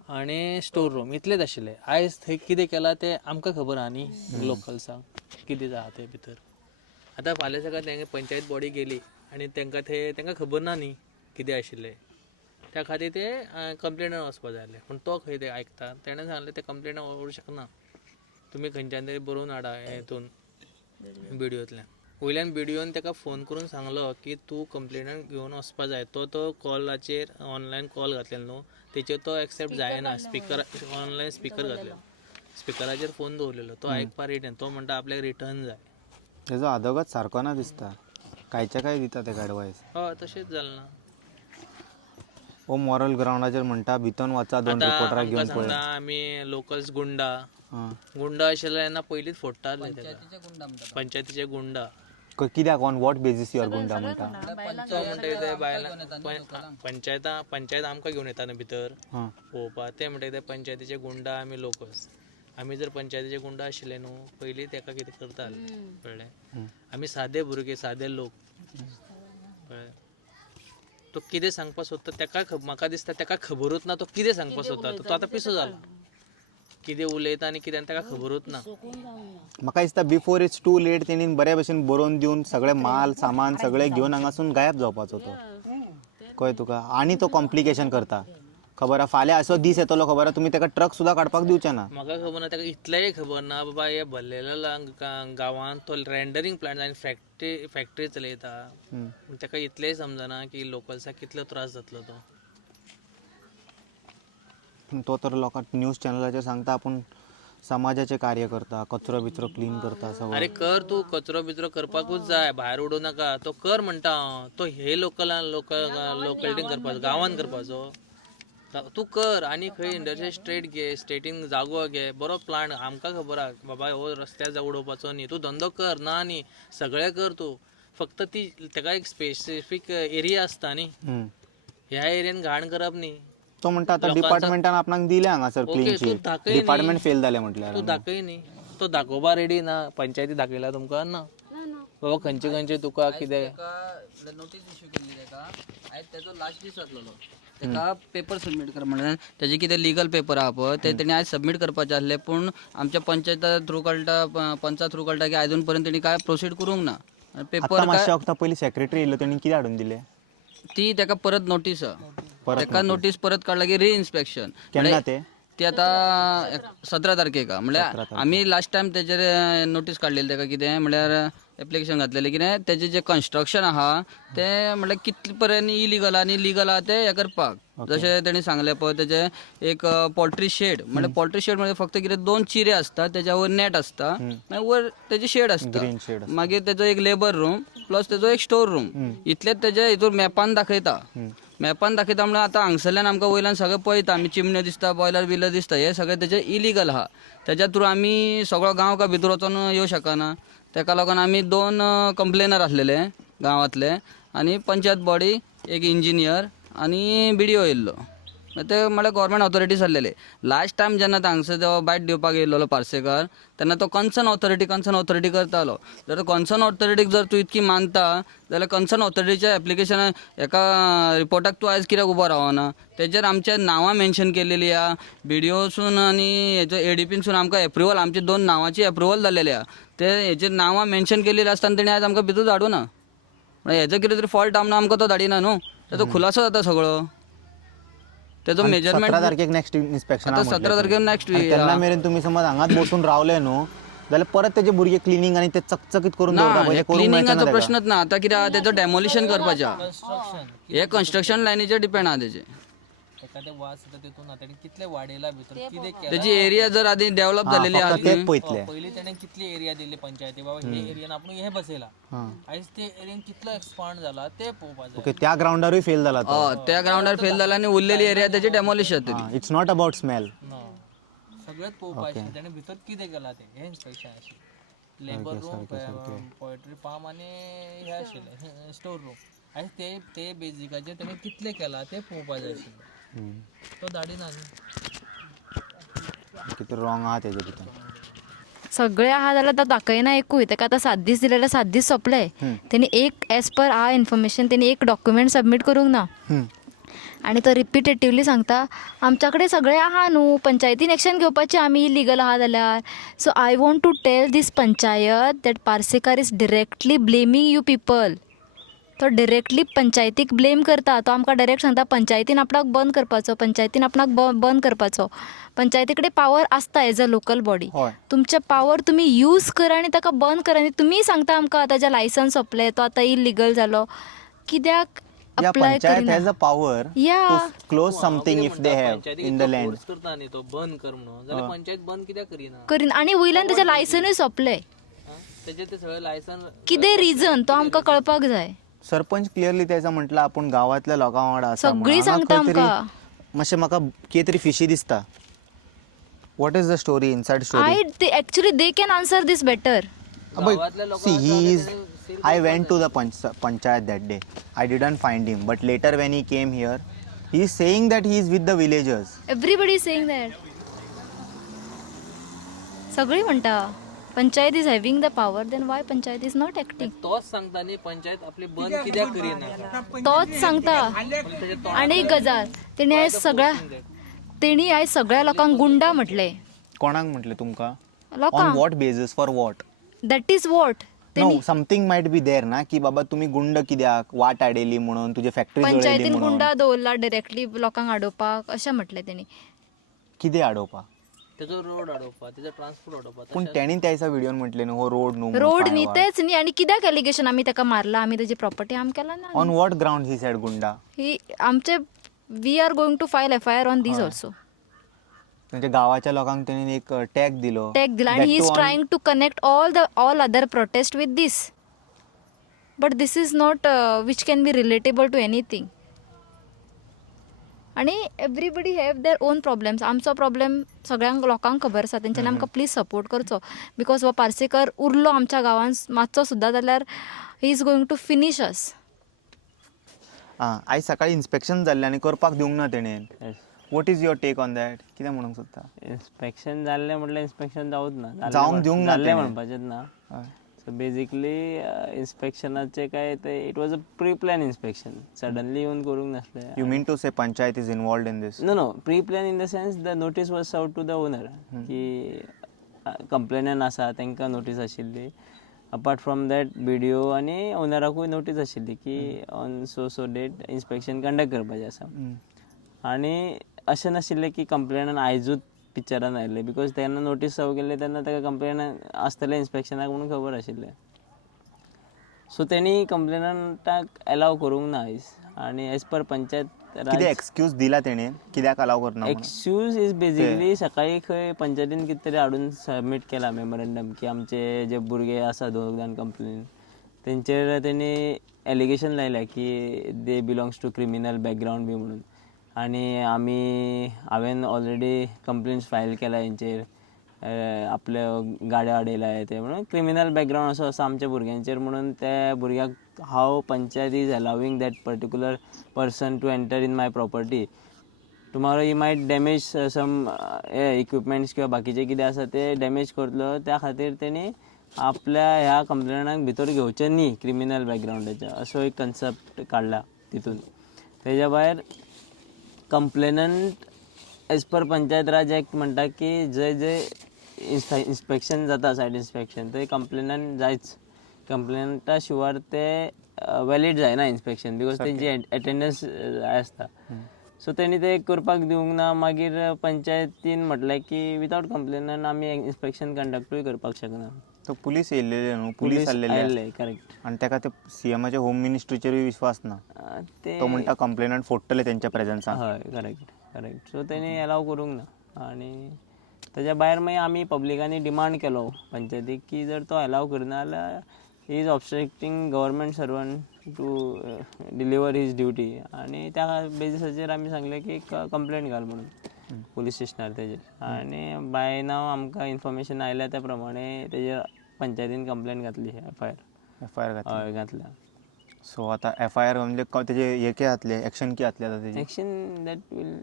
आनी स्टोर रूम इतलेच आशिल्ले. आयज थंय कितें केलां तें आमकां खबर आहा न्ही लोकल्सांक कितें जाता तें भितर. आतां फाल्यां सकाळ तेंगे पंचायत बॉडी गेली आनी तांकां खबर ना न्ही कितें आशिल्लें. त्या खातीर ते कंप्लेनार वचपा जाय आसलें पूण तो खंय ते आयकता तेणें सांगलें ते कंप्लेनार व्हरूंक शकना तुमी खंयच्यान तरी बरोवन हाडा हेतून व्हिडियोंतल्यान वयल्यान व्हिडियोन ताका फोन करून सांगलो की तूं कंप्लेनार घेवन वचपा जाय तो कॉलाचेर ऑनलायन कॉल घातलेलो न्हू तेचेर तो एक्सेप्ट जायना स्पिकर ऑनलायन स्पिकर घातलेलो स्पिकराचेर फोन दवरलेलो तो आयकपा रेडी तो म्हणटा आपल्याक रिटर्न जाय तेजो आदोगाच सारको ना दिसता कांयच्या काय दिता तेका एडवायस हय तशेंच जालें ना ओ मॉरल ग्राउंडाचेर म्हणटा भितन वचा 2 रिपोर्टराक आमकां घेवन पळय सांगता आमी लोकल्स गुंडा हां गुंडा आशिल्ले तेन्ना पयलींच फोडटाले पंचायतीचे गुंडा कित्याक ऑन वॉट बेजीस युअर गुंडा म्हणटा तो म्हणटा कितें बायलां पंचायत आमकां घेवन येता न्हू भितर हां पळोवपा ते म्हणटा कितें पंचायतीचे गुंडा आमी लोकल्स आमी जर पंचायतीचे गुंडा आशिल्ले न्हू पयलीं तेका कितें करताले कळ्ळें आमी सादे भुरगे सादे लोक कळ्ळें तो कितें सांगपा सोदता तेका म्हाका दिसता तेका खबरूच ना तो कितें सांगपा सोदता तो आतां पिसो जाला कितें उलयता आनी कितें तेका खबरूच ना म्हाका दिसता बिफोर इट्स टू लेट तेणी बऱ्या भशेन बरोवन दिवन सगळें माल सामान सगळें घेवन हांगासून गायब जावपाचो तो कळ्ळें तुका आनी तो कॉम्प्लिकेशन करता खबर आहा फाल्यां असो दीस येतलो खबर आहा तुमी तेका ट्रक सुद्दां काडपाक दिवचे ना म्हाका खबर ना तेका इतलेंय खबर ना बाबा हे भरलेल्या गांवांत तो रेंडरींग प्लांट आनी फॅक्टरी चलयता तेका इतलेंय समजना की लोकल्साक कितलो त्रास जातलो तो तो तर लोकांक न्यूज चॅनलाचेर सांगता आपूण समाजाचे कार्य करता कचरो बिचरो क्लीन करता सगळं अरे कर तू कचरो बिचरो करपाकूच जाय भायर उडोव नाका तो कर म्हणटा हांव तो हे लोकलिटीन करपाचो गांवांत करपाचो तू कर आनी खंय इंडस्ट्रियल स्टेट घे स्टेटीन जागो घे बरो प्लांट आमकां खबर आहा बाबा हो रस्त्यार उडोवपाचो न्ही तूं धंदो कर ना न्ही सगळें कर तूं फक्त ती तेका एक स्पेसिफीक एरिया आसता न्ही ह्या एरियान घाण करप न्ही तो म्हणटा आतां डिपार्टमेंटान आपणाक दिले हांगासर क्लीन शीट डिपार्टमेंट फेल जाले म्हटल्यार तूं दाखय न्ही तो दाखोवपा रेडी ना पंचायती दाखयला तुमकां ना बाबा खंयचे खंयचे तुका कितें नोटीस इश्यू केल्ली तेका आयज तेजो लास्ट दीस जातलो तेका पेपर सबमीट कर म्हणून तेजे कितें लिगल पेपर आहा पळय ते तेणी आयज सबमीट करपाचे आसले पूण आमच्या पंचायता थ्रू कळटा पंचा थ्रू कळटा की आयजून पर्यंत तेणी काय प्रोसीड करूंक ना पेपर मातशें वक्ता पयलीं सेक्रेटरी येयलो तेणी कितें हाडून दिले ती तेका परत नोटीस तेका नोटीस परत काडला की रिइन्स्पेक्शन केन्ना ते ती आता 17 तारखेक म्हळ्यार आमी लास्ट टायम तेजेर नोटीस काडलेली तेका कितें म्हळ्यार एप्लिकेशन घातलेलें कितें तेजें जें कन्स्ट्रक्शन आहा तें म्हळ्यार कितले पर्यंत इलिगल आनी लीगल आहा तें हें करपाक जशें तेणी सांगलें पळय तेजें एक पोल्ट्री शेड म्हळ्यार पोल्ट्री शेड म्हणजे फक्त कितें 2 चिरे आसता तेज्या वयर नेट आसता मागीर वयर तेजी शेड आसता मागीर तेजो एक लेबर रूम प्लस तेजो एक स्टोर रूम इतलेच तेजे हितून मॅपान दाखयता म्हणल्यार आतां हांगसरल्यान आमकां वयल्यान सगळें पळयता आमी चिमण्यो दिसता बॉयलर बिलर दिसता हे सगळें तेजें इलिगल आहा तेज्या थ्रू आमी सगळो गांव काय भितर वचोन येवं शकना तेका लागून आमी 2 कंप्लेनर आसलेले गांवांतले आनी पंचायत बॉडी एक इंजिनियर आनी BDO येयल्लो ते म्हळ्यार गव्हर्मेंट ऑथॉरिटीज आसलेले लास्ट टायम जेन्ना हांगसर तो बायट दिवपाक येयल्लो पार्सेकार तेन्ना तो कन्सर्न ऑथॉरिटी करतालो जर कन्सर्न ऑथॉरिटीक जर तूं इतकी मानता जाल्यार कन्सर्न ऑथॉरिटीच्या एप्लिकेशन एका रिपोर्टाक तूं आयज कित्याक उबो रावना तेजेर आमच्या नांवां मेन्शन केलेली आहा BDOसून आनी हेजो ADPसून आमकां एप्रुवल आमची 2 नांवांची एप्रुवल जालेली आहा ते हेजेर नांवां मेन्शन केलेली आसतना तेणी आयज आमकां भितर धाडूना म्हळ्यार हेजो कितें तरी फॉल्ट आमकां तो धाडिना न्हू तेजो खुलासो जाता सगळो तेजो मेजरमेंट 17 तारखेक नेक्स्ट इन्स्पेक्शन आता 17 तारखेक नेक्स्ट तेन्ना मेरेन तुमी समज हांगाच बसून रावले न्हू जाल्यार परत तेजे भुरगे क्लिनींग आनी ते चकचकीत करून दवरता क्लिनिंगाचो प्रश्नच ना आता कितें आहा तेजो डेमोलिशन करपाचें हे कन्स्ट्रक्शन लायनीचेर डिपेंड आहा तेजें एखादे वास येता तितून तेणी कितले वाडयला भितर कितें केला तेजी एरिया जर आदी डेव्हलप जालेली आहा तेच पळयतले पयलीं तेणें कितली एरिया दिल्ली पंचायती बाबा हे एरियान आपण हे बसयला आयज ते एरियान कितलो एक्सपांड जाला ते पळोवपाक जाय ओके त्या ग्राउंडारूय फेल जाला तो त्या ग्राउंडार फेल जाला आनी उरलेली एरिया तेजी डेमोलिश जातली इट्स नॉट अबाउट स्मेल सगळेंच पळोवपाक आशिल्लें तेणें भितर कितें केला ते हे इन्स्पेक्शन आशिल्लें लेबर रूम पोल्ट्री फार्म आनी हे आशिल्लें स्टोर रूम आयज ते बेजिकाचेर तेणें कितलें केला ते पळोवपाक जाय आशिल्लें तो धाडिना कितें रॉंग आहा तेजे भितर सगळें आहा जाल्यार तो दाखयना एकूय ताका आतां 7 दीस दिले जाल्यार 7 दीस सोंपले तेणी एक एज पर आहा इन्फॉर्मेशन तेणी एक डॉक्युमेंट सबमीट करूंक ना आनी तो रिपिटेटिवली सांगता आमच्या कडेन सगळें आहा न्हू पंचायतीन एक्शन घेवपाचें आमी इलिगल आहा जाल्यार so I want to tell this panchayat that Parsekar is directly blaming you people तो डायरेक्टली पंचायतीक ब्लेम करता. तो आमकां डायरेक्ट सांगता पंचायतीन आपणाक बंद करपाचो, पंचायतीन आपणाक बंद करपाचो. पंचायती कडेन पावर आसता एज अ लोकल बॉडी. हय. तुमचे पावर तुमी यूज करा आनी ताका बंद करा. आनी तुमी सांगता आमकां ताजे लायसन्स सोंपले, तो आतां इलिगल जालो. कित्याक या अप्लाय पंचायत करिना? हॅज अ पॉवर या to close something if they have पंचायतीक इन द इतको लँड. force करता न्ही तो बंद कर म्हणून, जाल्यार पंचायत बंद कित्याक करिना? करीन. आनी वयल्यान ताजे लायसनूय सोंपले. हा? तेजे ते सगळे लायसन कितें रिजन तो आमकां कळपाक जाय. सरपंच क्लियरली त्याचा म्हटलं आपण गावातल्या लोकां वांगडा आसा म्हणून. सगळीं हांगा सांगता खंय तरी आमकां. मातशें म्हाका कितें तरी फिशी दिसता. What is the story inside story? Actually they can answer this better. गावातल्या लोकांक See, he is. I went to the panchayat that day. I didn't find him, but later when he came here, he is saying that he is with the villagers. Everybody is saying that. सगळीं म्हणटा panchayat is having the power, then why panchayat is not acting. तोच सांगता न्ही पंचायत आपली बंद कित्याक करिना? तोच सांगता. आनी एक गजाल, तेणी आयज सगळ्या लोकांक गुंडा म्हटले. कोणाक म्हटले तुमकां? ऑन लोकांक. What basis? For what? That is what. No, something might be there ना की बाबा तुम्ही गुंड कित्याक वाट आडेली म्हणून, तुझे फॅक्टरी जळयली पंचायतीन म्हणून. गुंडा दवरला डायरेक्टली लोकांक अडोवपाक अशें म्हटलें तेणी. कितें अडोवपा? तेजो रोड अडोवपा, तेजो ट्रान्सपोर्ट अडोवपा. पूण तेणी त्याच्या व्हिडिओन म्हटले न्हू हो रोड न्हू. रोड न्ही तेच न्ही. आनी कित्याक एलिगेशन आमी ताका मारला, आमी ताजी प्रॉपर्टी आम केला ना. On what ground he said goonda? ही आमचे we are going to file FIR on these also. म्हणजे गावाच्या लोकांक तेणी एक टॅग दिलो. टॅग दिला आनी he is trying to connect all other protest with this. But this is not which can be relatable to anything. आनी everybody have their own problems. आमचो प्रॉब्लेम सगळ्यांक लोकांक खबर आसा. तेंच्यांनी आमकां प्लीज सपोर्ट करचो. बिकॉज हो पार्सेकर उरलो आमच्या गांवांत मातसो सुद्दां जाल्यार he is going to finish us. आयज सकाळी इन्स्पेक्शन जाल्लें आनी करपाक दिवंक ना तेणेन. What is your take on that? कितें म्हणूंक सोदता? इन्स्पेक्शन जाल्लें म्हटल्यार इन्स्पेक्शन जावूच ना. जावंक दिवंक ना जाल्लें तेणें. म्हणपाचेंच ना. सो बेजिकली इन्स्पेक्शनाचे काय ते it was a pre plan inspection. Suddenly येवन करूंक नासलें. You mean to say panchayat is involved in this? No pre plan in the sense the notice was serve to the owner की कंप्लेनंट आसा तांकां notice आशिल्ली. अपार्ट फ्रॉम दॅट BDO आनी ओनराकूय notice आशिल्ली की on so date inspection conduct करपाचें आसा. आनी अशें नाशिल्लें की कंप्लेनंट आयजूच पिक्चरान आयिल्ले, बिकॉज तेन्ना नोटीस सर्व केल्ली तेन्ना ताका कंप्लेनंट आसतलें इन्स्पेक्शनाक म्हणून खबर आशिल्लें. सो तेणी कंप्लेनंटाक अलाव करूंक ना आयज. आनी एज पर पंचायत कितें एक्सक्यूज दिला तेणेन कित्याक अलाव करना? एक्सक्यूज इज बेजिकली सकाळी खंय पंचायतीन कितें तरी हाडून सबमीट केला मेमोरेंडम की आमचे जे भुरगे आसा 2 जाण कंप्लेन तेंचेर तेणी एलिगेशन लायल्या की they belongs to criminal background be म्हणून. आनी हांवें ऑलरेडी कंप्लेन्स फायल केला हेंचेर, आपल्यो गाड्यो आडयल्या ते म्हणून क्रिमिनल बॅकग्रावंड असो आमच्या भुरग्यांचेर म्हणून त्या भुरग्याक हाव panchayat is allowing that particular person to enter in my property. Tomorrow he might damage some equipments किंवा बाकीचे कितें आसा ते डॅमेज करतलो. त्या खातीर तेणी आपल्या ह्या कंप्लेनाक भितर घेवचें न्ही क्रिमिनल बॅकग्रावंडाच्या असो एक कन्सेप्ट काडला तितून. तेज्या भायर कंप्लेनंट एज पर पंचायत राज एक्ट म्हणटा की जंय इन्स्पेक्शन जाता सायट इन्स्पेक्शन थंय कंप्लेनंट जायच. कंप्लेनंटा शिवाय ते वॅलीड जायना इन्स्पेक्शन, बिकॉज तेंची एटेंडन्स जाय आसता. सो तेणी ते करपाक दिवंक ना. मागीर पंचायतीन म्हटलें की विथआउट कंप्लेनंट आमी इन्स्पेक्शन कंडक्टूय करपाक शकना. तो पुलीस येयलेले न्हू, पुलीस आयल्ले करेक्ट. आनी ताका ते CMचे होम मिनिस्ट्रीचेरूय विश्वास ना. ते तो म्हणटा कंप्लेनंट फोडटले तेंच्या प्रेझन्सान. हय करेक्ट. सो तेणी अलाव करूंक ना. आनी तेज्या भायर मागीर आमी पब्लिकांनी डिमांड केलो पंचायतीक की जर तो अलाव करना जाल्यार he is obstructing government servant to deliver his duty. आनी त्या बेजिसाचेर आमी सांगलें की कंप्लेंट घाल म्हणून पुलीस स्टेशनार तेजेर. आनी बाय नाव आमकां इन्फॉर्मेशन आयल्या त्या प्रमाणे तेजेर पंचायतीन कंप्लेंट घातली. FIR घातली. घातल्या. सो आता FIR म्हणजे तेजे हे के जातले, एक्शन की जातले आता तेजे? Action that will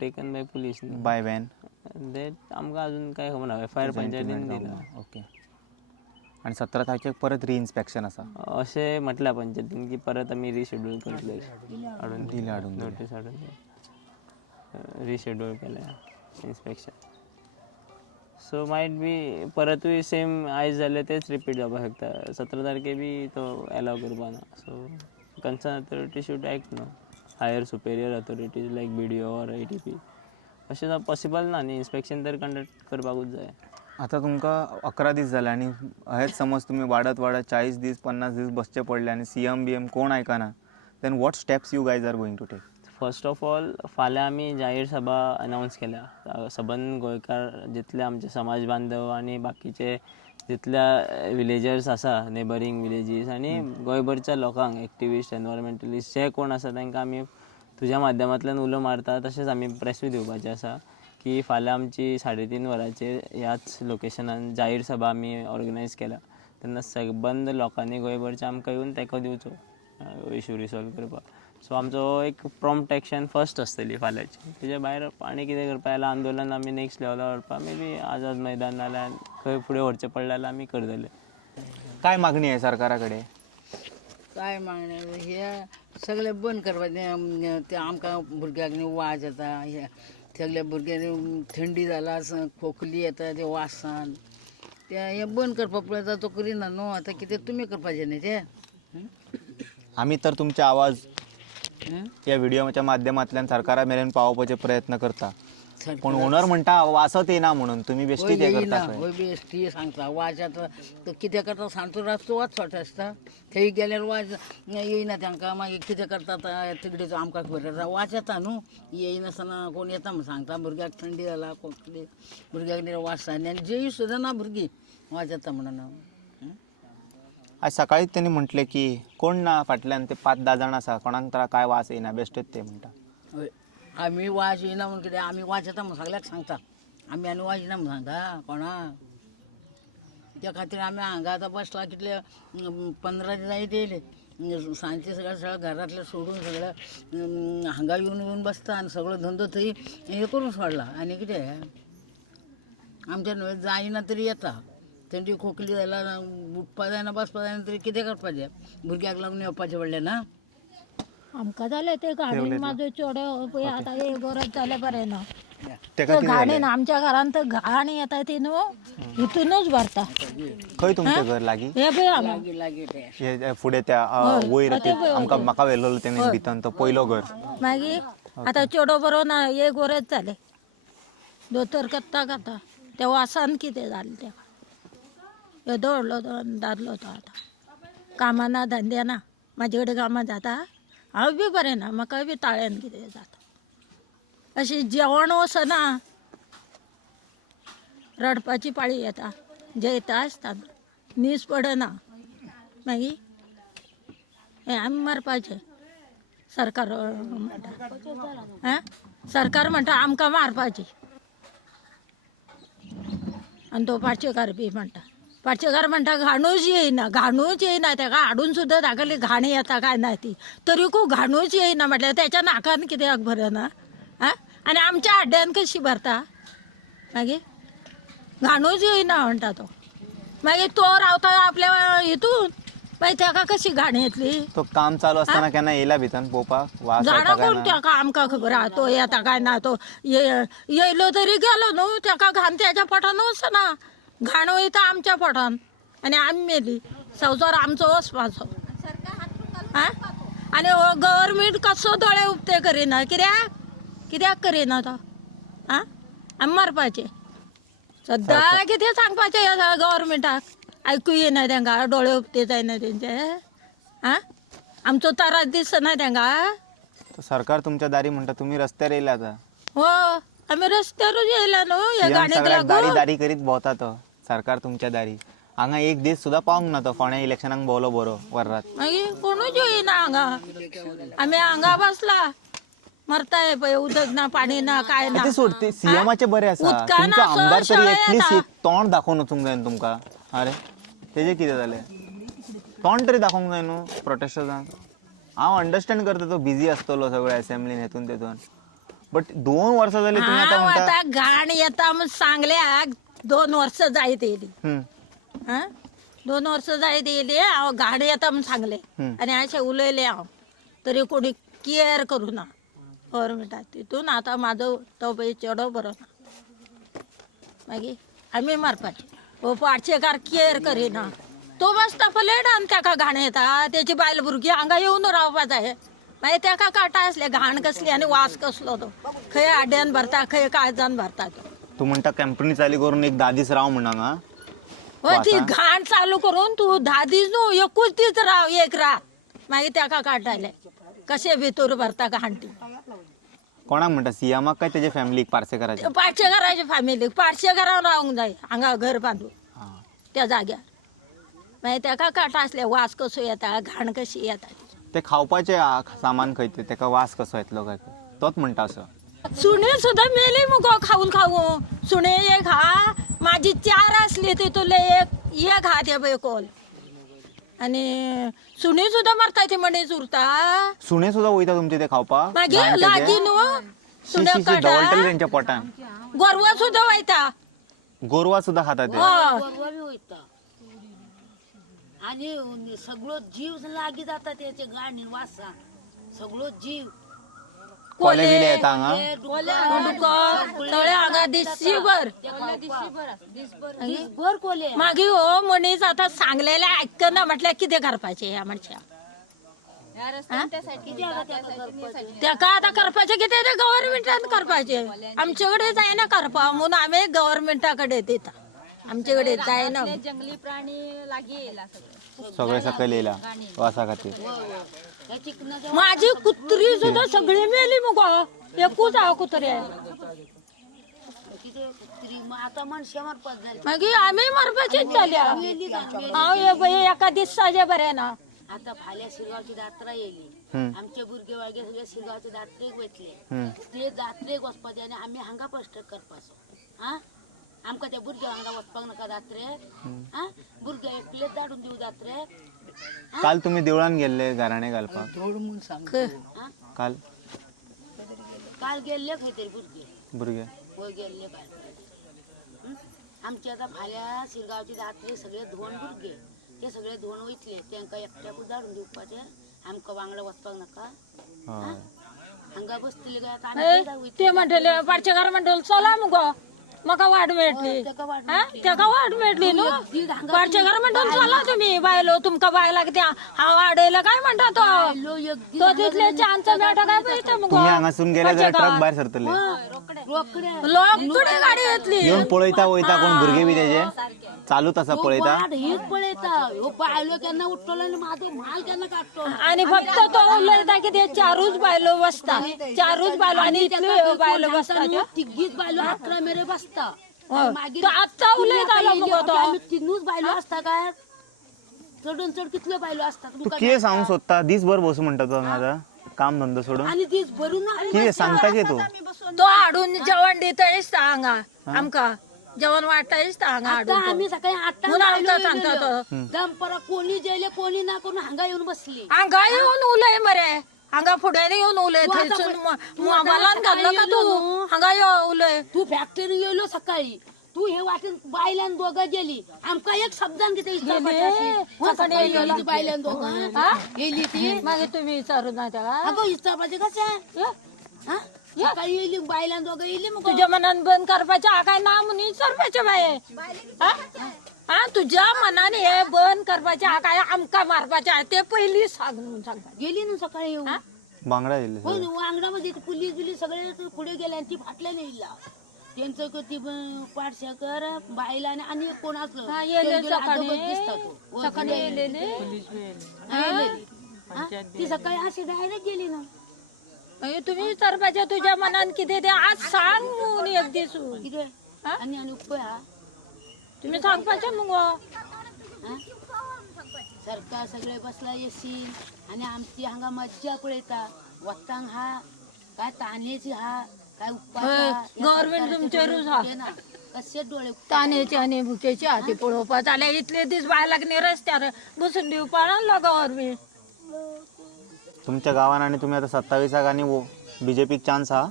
taken by police. By when that आमकां अजून काय खबर ना. FIR पंचायतीन दिला. ओके. आणि 17 तारखेक परत रिइन्स्पेक्शन आसा अशें म्हटल्या पंचायतीन की परत आमी रिशेड्यूल करतले. हाडून नोटीस हाडून रिशेड्यूल केलें इन्स्पेक्शन. सो मायट बी परतूय सेम आयज जालें तेच रिपीट जावपाक शकता. 17 तारखे बी तो अलाव करपाना. So concern authority should act no higher superior authorities like BDO or ATP. अशें जावप पॉसिबल ना न्ही. इन्स्पेक्शन तर कंडक्ट करपाकूच जाय. आता तुमकां 11 दीस जाले आनी हेच समज तुम्ही वाडत 40 दीस 50 दीस बसचे पडले आनी CM कोण आयकना, then what steps you guys are going to take? First of all फाल्यां आमी जाहीर सभा अनावन्स केल्या. सबंद गोंयकार जितले आमचे समाज बांधव आनी बाकीचे जितल्या विलेजर्स आसा नेबरींग विलेजीस आनी गोंयभरच्या लोकांक एक्टिविस्ट एनवायरमेंटलिस्ट जे कोण आसा तांकां आमी तुज्या माध्यमांतल्यान उलो मारता. तशेंच आमी प्रेसूय दिवपाचें आसा की फाल्यां आमची 3:30 वरांचेर ह्याच लोकेशनान जाहीर सभा आमी ऑर्गनायज केल्या. तेन्ना सबंद लोकांनी गोंयभरच्या आमकां येवन तेंको दिवचो इशू रिसॉल्व करपाक. सो आमचो एक प्रॉम्प्ट एक्शन फर्स्ट आसतली फाल्यांची. तेजे भायर आनी कितें करपा जाल्यार आंदोलन आमी नेक्स्ट लेवलार व्हरपा मे बी आझाद मैदान नाल्यार खंय फुडें व्हरचें पडलें जाल्यार आमी करतले. काय मागणी आहे सरकारा कडेन? काय मागणे हे सगळे बंद करपाचें. ते आमकां भुरग्यांक न्ही वाज येता. हे सगळे भुरग्यांनी थंडी जाला खोकली येता ते वासान. ते हे बंद करपा पळयता तो करिना न्हू. आतां कितें तुमी करपाचें न्ही ते. आम्ही तर तुमचे आवाज या व्हिडिओच्या माध्यमांतल्यान सरकारा मेरेन पावोवपाचे प्रयत्न करता, पण ओनर म्हणटा वासत येना म्हणून. तुम्ही बेश्टी ते करता खंय? होय बेश्टी सांगता वाज येता. तो कितें करता सांजचो रातचो वाज सोट आसता. थंय गेल्यार वाज येयना तांकां. मागीर कितें करता तिकडेचो आमकां खबर आसा. वाज येता न्हू. येयनासतना कोण येता म्हूण सांगता. भुरग्याक थंडी जाला खोकली भुरग्याक वाज आनी जेई सुद्दां ना भुरगीं वाज येता म्हणून. आज सकाळीच त्यांनी म्हटले की कोण ना फाटल्यान ते 5-10 जाण आसा, कोणाक तर काय वास येना बेश्टेच ते म्हणटा. होय आमी वाज येयना म्हणून कितें आमी वाज येता म्हणून सगळ्याक सांगता. आमी आनी वाज येना म्हणून सांगता कोणाक. त्या खातीर आमी हांगा आतां बसला कितले 15 दीस जायत येयले. सांजचे सगळें घरांतले सोडून सगळें हांगा येवन बसता आनी सगळो धंदो थंय हे करून सोडला. आनी कितें आमच्या जायना तरी येता. थंडी खोकली जाल्यार उठपा जायना बसपा जायना तरी कितें करपाचें. भुरग्याक लागून येवपाचें पडलें ना. आमकां जालें ते घाणीन म्हाजो चेडो पळय आतां एक गरज जालें बरें ना. तेका कितें घाणीन आमच्या घरांत तर घाण येता ती न्हू हितूनच भरता. खंय तुमचें घर लागीं? हे पळय हांगा लागीं ते हे फुडें त्या वयर आमकां म्हाका व्हेल्लो तेणी भितन तो पयलो घर. मागीर आतां चेडो बरो ना एक गरज जालें. दोतोर करता त्या वासान कितें जालें तेका. येदो व्हडलो दादलो तो आतां. कामां ना धंदे ना. म्हाजे कडेन कामां जाता. हांव बी बरें ना. म्हाका बी ताळ्यान कितें जाता. अशें जेवण वचना. रडपाची पाळी येता. जेयता आसतना न्हीज पडना. मागीर हें आमी मारपाचें. सरकार म्हणटा सरकार म्हणटा आमकां मारपाची आनी तो पार्चेकार बी म्हणटा. पार्चेकार म्हणटा घाणूच येयना ताका हाडून सुद्दां ताका घाण येता काय ना ती तरीकू घाणूच येयना म्हटल्यार त्याच्या नाकान कित्याक भरना. आनी आमच्या हाड्ड्यान कशी भरता. मागीर घाणूच येयना म्हणटा तो. मागीर तो रावता आपल्या हितून मागीर ताका कशी घाण येतली. तो काम चालू असताना केन्ना येयला भितन पळोवपाक वास जाणा कोण ताका आमकां खबर आहा तो येता काय ना. तो येयलो तरी गेलो न्हू ताका घाण त्याच्या पोटान वचना. घाण वयता आमच्या पोटान आनी आमी मेली. संवसार आमचो वचपाचो. आनी गव्हर्मेंट कसो दोळे उक्ते करिना. कित्याक करिना तो. आमी मारपाचें सद्दां कितें सांगपाचें गव्हर्मेंटाक. आयकूं येना तांकां. दोळे उक्ते जायना तेंचे. आमचो त्रास दिसना तांकां. सरकार तुमच्या दारी म्हणटा तुम्ही रस्त्यार येयला आता. हो आमी रस्त्यारूच येयला न्हू हे गाडयेक दारी लागून. दारी करीत भोंवता तो सरकार तुमच्या दारी. हांगा एक दीस सुद्दां पावंक ना तो. फोण्या इलेक्शनाक भोवलो बरो वरात. मागीर कोणूच येयना हांगा. आमी हांगा बसला मरताय पळय. उदक ना पाणी ना काय ना. ते सोडते सीएमाचे बरे आसा. उदकान तुमचो असो आमदार तरी शेळे एटलीस्ट येता. तोंड दाखोवन वचूंक जाय तुमकां. अरे तेजे कितें जालें. तोंड तरी दाखोवंक जाय न्हू प्रोटेस्टर्सांक. हांव अंडरस्टँड करता तो बिजी आसतलो सगळ्या असेंब्लीन हेतून तेतून. बट 2 वर्सां जाली तुम्ही आतां हांव म्हणटा. आतां घाण येता म्हूण सांगल्याक 2 वर्सां जायत येयली. 2 वर्सां जायत येयली. हांव घाण येता म्हूण सांगलें आनी अशें उलयलें हांव तरी कोणी केअर करूना गव्हर्मेंटान. तितून आतां म्हाजो तो पळय चेडो बरो ना. मागीर आमी मारपाचें. हो पार्चेकार केअर करिना. तो बसता पलेट आणि त्याका घाण येता त्याची बायल भुरगी हांगा येऊन रावपा जाय मागीर त्याका काटा असले घाण कसली आणि वास कसलो तो खंय आड्यान भरता खंय काळजान भरता तो तू म्हणता कंपनी चालू करून एक 10 दीस राव म्हणा हांगा होय ती घाण चालू करून तू 10 दीस न्हू 21 दीस राव एक रात मागीर त्याका काटायले कशे भितर भरता घाण ती कोणाक म्हणटा सियामाक काय त्याच्या फॅमिलीक पार्सेकराच्या पाडशेकाराच्या फॅमिलीक पाडशेकारान रावंक जाय हांगा घर बांदून त्या जाग्यार मागीर त्याका काटा असले वास कसो येता घाण कशी येता ते खावपाचे सामान खंय तेका वास कसो येतलो काय तोच म्हणटा असो सुणे सुद्धा मेली मुगो खाऊन खाऊन सुणे एक हा माझी 4 असली तितूले एक हा ते बेकोल आणि सुणे सुद्धा मरता ती मणीच उरता सुणे सुद्धा वयता तुमचे ते खावपा मागीर लागी न्हू सुणे दवळटले काटा त्यांच्या पोटान गोरवा सुद्धा वयता गोरवा सुद्धा खाता ते गोरवा बी वयता आणि सगळो जीव लागीं जाता त्याचे गाणी वासा सगळो जीव कोले बिले येता हांगा तळे हांगा दिसभर भर कोले मागीर हो मनीस आता सांगलेले आयकना म्हटल्यार कितें करपाचें ह्या मनशाक तेका आता करपाचें कितें ते गव्हर्नमेंटान करपाचें आमचे कडेन जायना करपा म्हणून आमी गव्हर्नमेंटा कडेन दिता आमचे कडेन जायना जंगली प्राणी लागी येयला सगळे सकयल येयला वासा खातीर माझी कुत्री सुद्धा सगळी मेली मुगो एकूच हा कुत्री आता मनशा मारपाक जाय मागीर आमी मरपाचीच जाल्या हांव एका दिसाचे बरें ना आता फाल्यां शिरगांवची जात्रा येयली आमचे भुरगे वागे सगळे शिरगांवचे जात्रेक वयतले ते जात्रेक वचपाचे आनी आमी हांगा कश्ट करपाचो हा आमकां त्या भुरग्या वांगडा वचपाक नाका जात्रेक हा भुरगे एकलेच धाडून दिवं जात्रेक काल तुम्ही देवळान गेल्ले गाराणे घालपाक काल काल गेल्ले खंय तरी भुरगे वय गेल्ले काल आमचे आता फाल्यां शिरगांवची जात्रेक सगळे धोंड भुरगे ते सगळे धोंड वयतले तांकां एकट्याकूच धाडून दिवपाचे आमकां वांगडा वचपाक नाका हांगा बसतले काय ते म्हणटले पाडचेकार म्हणटले चला मुगो म्हाका वाट मेळटली तेका वाट मेळटली न्हू पाडचेकार म्हणटले चला तुमी बायलो तुमकां बायला कितें हांव आडयला काय म्हणटा तो तितले चान्स मेळटा काय पळयता मुगो तुम्ही हांगासून गेले जाल्यार ट्रक भायर सरतले रोकडे गाडी येतली येवन पळयता वयता कोण भुरगे बी तेजे चालूच आसा पळयता हीच पळयता ह्यो बायलो केन्ना उठतलो आनी म्हाजो माल केन्ना काडटलो आणि फक्त तो उलयता की ते 4 बायलो बसता 4 बायलो आणि इतल्यो बायलो बसता तिगीच बायलो 11 मेरे बसता तो आत्ता उलयतालो मुगो तो आमी 3 बायलो आसता काय चडून चड कितल्यो बायलो असता तू कितें सांगूंक सोदता दिसभर बसू म्हणटा तो माझा काम धंदो सोडून आनी दीस भरून कितें सांगता की तू तो हाडून जेवण दितयच हांगा आमकां जेवण वाडटायच हांगा हाडून आमी सकाळी 8 म्हणून आमकां सांगता तो दनपरां कोणी जेले कोणी ना करून हांगा येवन बसली हांगा येवन उलय मरे हांगा फुड्यान येवन उलय थंयसून मोबायलान घातलो का तू हांगा यो उलय तू फॅक्टरी गेलो सकाळी तू हे वाटेन बायल्यान दोघं गेली आमकां एक शब्दान कितें बायल्यान दोघं गेली ती मागीर तुमी विचारू ना तेका अगो विचारपाचें कशें सकाळी येयली बायल्यान दोघं येयली मग तुझ्या मनान बंद करपाचें हांव काय ना म्हणून विचारपाचें बाये हा तुझ्या मनान हे बंद करपाचें हांव काय आमकां मारपाचें ते पयलीं सांग म्हणून सांगता गेली न्हू सकाळी येऊन बांगडा येयले वांगडा मध्ये पुलीस बिलीस सगळे पुढे गेले आणि ती फाटल्यान येयला त्यांचं ती पाडशेकर बायला आणि कोण असलं ती सकाळी अशी डायरेक्ट गेली ना तुम्ही विचारपाचें तुझ्या मनान कितें तें आज सांग म्हणून एक दीस कितें आणि उपाय हा तुम्ही सांगपाचें मुगो सरकार सगळे बसला येशील आणि आमची हांगा मज्जा पळयता वतांक हा काय तानेची हा काय उपास गव्हर्नमेंट तुमचेरूच हा कशे डोळे तानेची आनी भुकेची हाती पळोवपा जाल्यार इतले दीस बायलाक न्ही रस्त्यार बसून दिवपा नासलो गव्हर्नमेंट तुमच्या गावान आणि तुम्ही आता 27 आणि बीजेपीक चान्स हा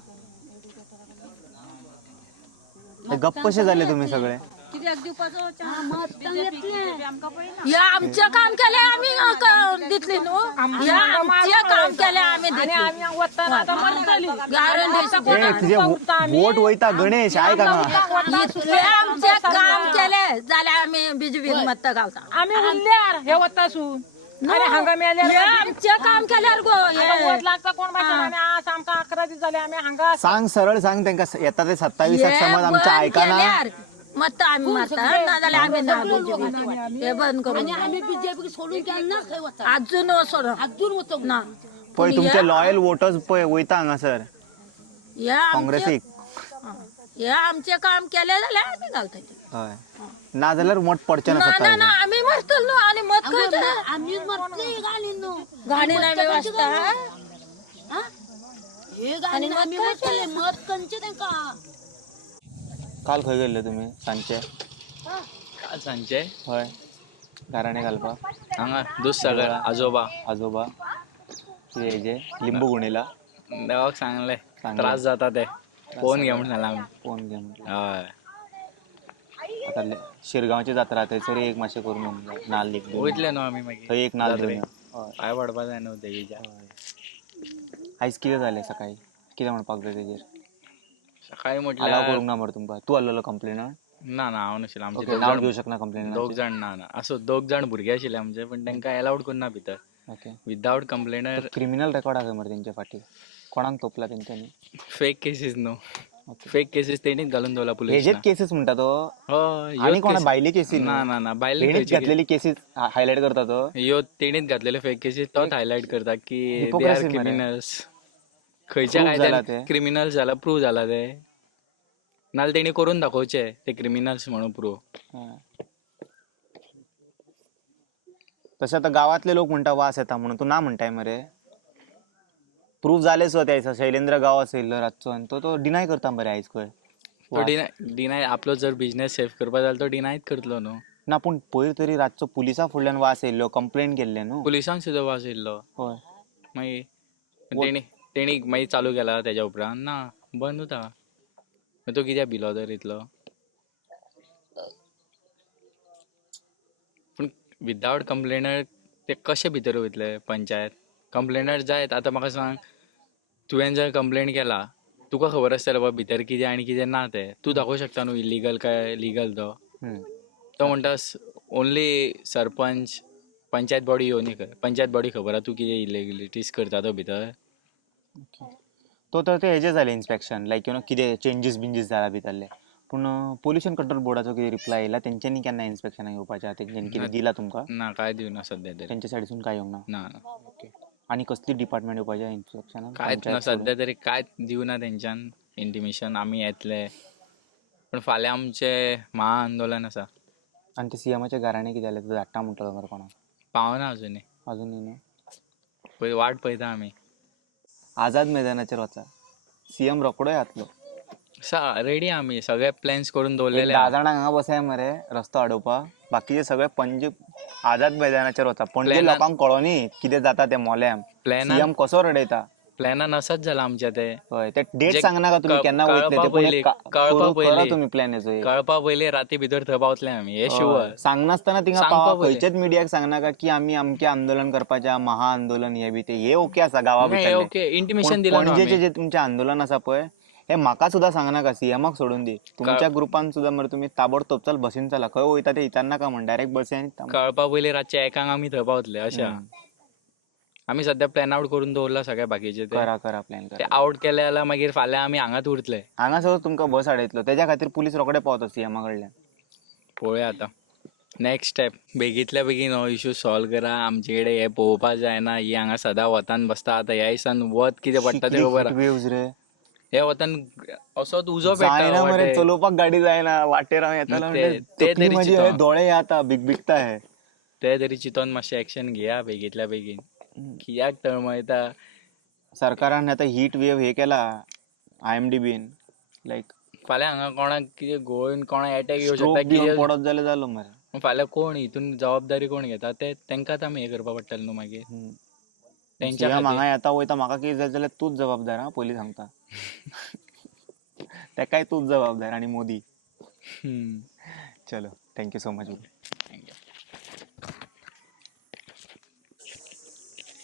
गप्प कशे झाले तुम्ही सगळे या आमचं काम केले आम्ही दिसली नो या आमचे काम केले आम्ही तुझे वोट वयता गणेश आहे का आमचे काम केले जाल्यार आम्ही बीजेपी मत गावता आम्ही उरल्यार हे वतासून अरे हांगा मेल्यार आमचे काम केल्यार गो वत लागता कोण भाशेन आमी आज आमकां 11 दीस जाले आमी हांगा सांग सरळ सांग त्यांना येता ते 27 समज आमच्या ऐकाना मत आम्ही मारता ना जाल्यार आम्ही ना बीजेपी हे बंद करून आम्ही बीजेपी सोडून गेला ना अजून सोड अजून ना पळय तुमचे लॉयल वोटर्स पळय वयता हांगासर या काँग्रेसीक हे आमचे काम केले जाल्यार आम्ही घालता हय ना जाल्यार मत पडचे ना ना 27 आम्ही मरतलो न्हू आणि मत खंयचे आम्ही मरतली गाणी न्हू गाणी नाही व्यवस्था हे गाणी आम्ही मरतले मत कंचे तांकां काल खंय गेल्ले तुमी सांजचे सांजचे हय गाराणे घालपाक हांगा दुधसागर आजोबा आजोबा कितें हेजे लिंबू गुणिला देवाक सांगले सांगलें. त्रास जाता ते फोन घे म्हणून सांगला आमी फोन घे म्हटलं हय आतां शिरगांवची जात्रा थंयसर एक मातशें करून म्हणून नाल्ल एक घेवन वयतले न्हू आमी मागीर थंय एक नाल्ल जात्रेक. घेवन यो. हय पांय पडपा जाय न्हू देवीच्या आयज कितें जालें सकाळी कितें म्हणपाक जाय तेजेर सकाळी अलाव म्हटल्यार करूंक ना मरे तुमकां तूं आहलेलो कंप्लेनर ना हांव नाशिल्लो आमचे ओके नांव घेवं शकना कंप्लेनर दोग जाण ना असो दोग जाण भुरगे आशिल्ले आमचे पण तांकां अलाउड करना भितर okay without complainer criminal record आसा मरे तेंच्या फाटी कोणाक तोपला तेंच्यांनी फेक केसीस न्हू फेक केसीस तेणीच घालून दवरला पुलीस हेजेच केसीस म्हणटा तो हय आनी कोणा भायली केसी ना भायले तेणीच घातलेली केसीस हायलायट करता तो ह्यो तेणीच घातलेले फेक केसीस तोच हायलायट करता की दे आर Hypocrisy मरे. क्रिमिनल्स खंयच्या Prove जाला कायद्यान ते. क्रिमिनल्स जाला प्रूव जाला ते नाल्यार तेणी करून दाखोवचे ते क्रिमिनल्स म्हणून प्रूव तशें आतां गांवांतले लोक म्हणटा वास येता म्हणून तूं ना म्हणटाय मरे प्रूफ जाले सो त्या दिसा शैलेंद्र गांव आसलो रातचो आनी तो डिनाय करता मरे आयज खंय तो डिनाय आपलो जर बिझनेस सेफ करपा जाल्यार तो डिनायच करतलो न्हू ना पूण पयर तरी रातचो पुलिसा फुडल्यान वास येयल्लो कंप्लेंट केल्ले न्हू पुलिसांक सुद्दां वाज येयल्लो हय मागीर तेणी मागीर चालू केला तेज्या उपरांत ना बंद उरता मागीर तो कित्याक भिलो तर इतलो पूण विदाउट कंप्लेनर ते कशे भितर वयतले पंचायत कंप्लेनर जायत आतां म्हाका सांग तुवें जर कंप्लेंट केला तुका खबर आसतलें बाबा भितर कितें आनी कितें ना तें तूं दाखोवं शकता न्हू इलिगल काय लिगल तो म्हणटा ओन्ली सरपंच पंचायत बॉडी येवनी पंचायत बॉडी खबर आहा तूं कितें इलिगलिटीज करता तो भितर तो तर ते हेजे जाले इन्स्पेक्शन लायक यू नो कितें चेंजीस बिंजीस जाला भितरले पूण पोल्युशन कंट्रोल बोर्डाचो कितें रिप्लाय येयला तेंच्यांनी केन्ना इन्स्पेक्शनाक येवपाचें तेंच्यांनी कितें दिला तुमकां ना काय दिवना सद्या तरी तेंच्या सायडीसून काय येवंक ना ना आनी कसली डिपार्टमेंट येवपाचें इन्स्पेक्शनाक कांयच ना सद्या तरी कांयच दिवना तेंच्यान इंटिमेशन आमी येतले पण फाल्यां आमचें महाआंदोलन आसा आनी ते सीएमाचे घराणे कितें जालें तो धाडटा म्हणटलो मरे कोणाक पावना अजुनी अजून येना पळय वाट पळयता आमी आझाद मैदानाचेर वचा सीएम रोकडो येतलो रेडी आमी सगळे प्लॅन्स करून दवरलेले 10 जाणां हांगा बसाय मरे रस्तो अडोवपाक बाकीचे सगळे पणजे आझाद मैदानाचेर वता पणजे लोकांक कळोनी कितें जाता ते मोल्याम सीएम कसो रडयता प्लॅनान असोच जाला आमच्या ते हय ते डेट सांगनाका तुमी केन्ना वयतले ते पूण एक कळपा करा तुम्ही प्लॅन हेचो एक. कळपा पयलीं राती भितर थंय पावतले आमी हे शुअर सांगनासतना थिंगा सांगपा पयलीं. खंयचेच मिडियाक सांगनाका की आमी अमकें आंदोलन करपाचें महाआंदोलन हे बी ते हे ओके आसा गांवा भितर ओके इंटिमेशन दिलं पणजेचे जे तुमचें आंदोलन आसा पळय हे म्हाका सुद्दां सांगनाका सीएमाक सोडून दी तुमच्या ग्रुपान सुद्दां मरे तुमी ताबडतोब चल बसीन चला खंय वयता ते विचारनाका म्हण डायरेक्ट बसीन कळपा पयलीं रातचे एकांक आमी थंय पावतले अशें आमी सद्या प्लॅन आउट करून दवरला सगळ्या बाकीचे ते करा प्लॅन ते करा आउट केले जाल्यार मागीर फाल्यां आमी हांगाच उरतले हांगासर तुमकां बस हाडयतलो तेज्या खातीर पुलीस रोखडे पावता सीएमा कडल्यान पळोवया आतां नेक्स्ट स्टेप बेगींतल्या बेगीन हो इशू सॉल्व करा आमचे कडेन हे पळोवपा जायना ही हांगा सदां वतान बसता आतां ह्या दिसान वत कितें पडटा ते खबर आहा. वेव्स रे हे वतान असोच उजो जायना मरे पेट्टा चलोवपाक गाडी जायना वाटेर हांव येतालो मग ते म्हणजे तरी तकली म्हजी चिंतून. हे दोळे आता बिगबिगता हे ते तरी चिंतून मातशें एक्शन घेया बेगींतल्या बेगीन कित्याक तळमळटा सरकारान आतां हीट वेव हे केला IMDBन लायक फाल्यां हांगा कोणाक कितें गोळून कोणाक अटॅक येवं स्ट्रोक शकता बियोन कितें पडत जाल्यार जालो मरे फाल्यां कोण हितून जबाबदारी कोण घेता ते तेंकांच आमी हे करपा पडटलें न्हू मागीर तेंच्या CM खातीर हांगा येता वयता म्हाका कितें जालें जाल्यार तूच जबाबदार हा पयलीं सांगता तेकाय तूच जबाबदार आनी मोदी हम्म. चलो थँक्यू सो मच.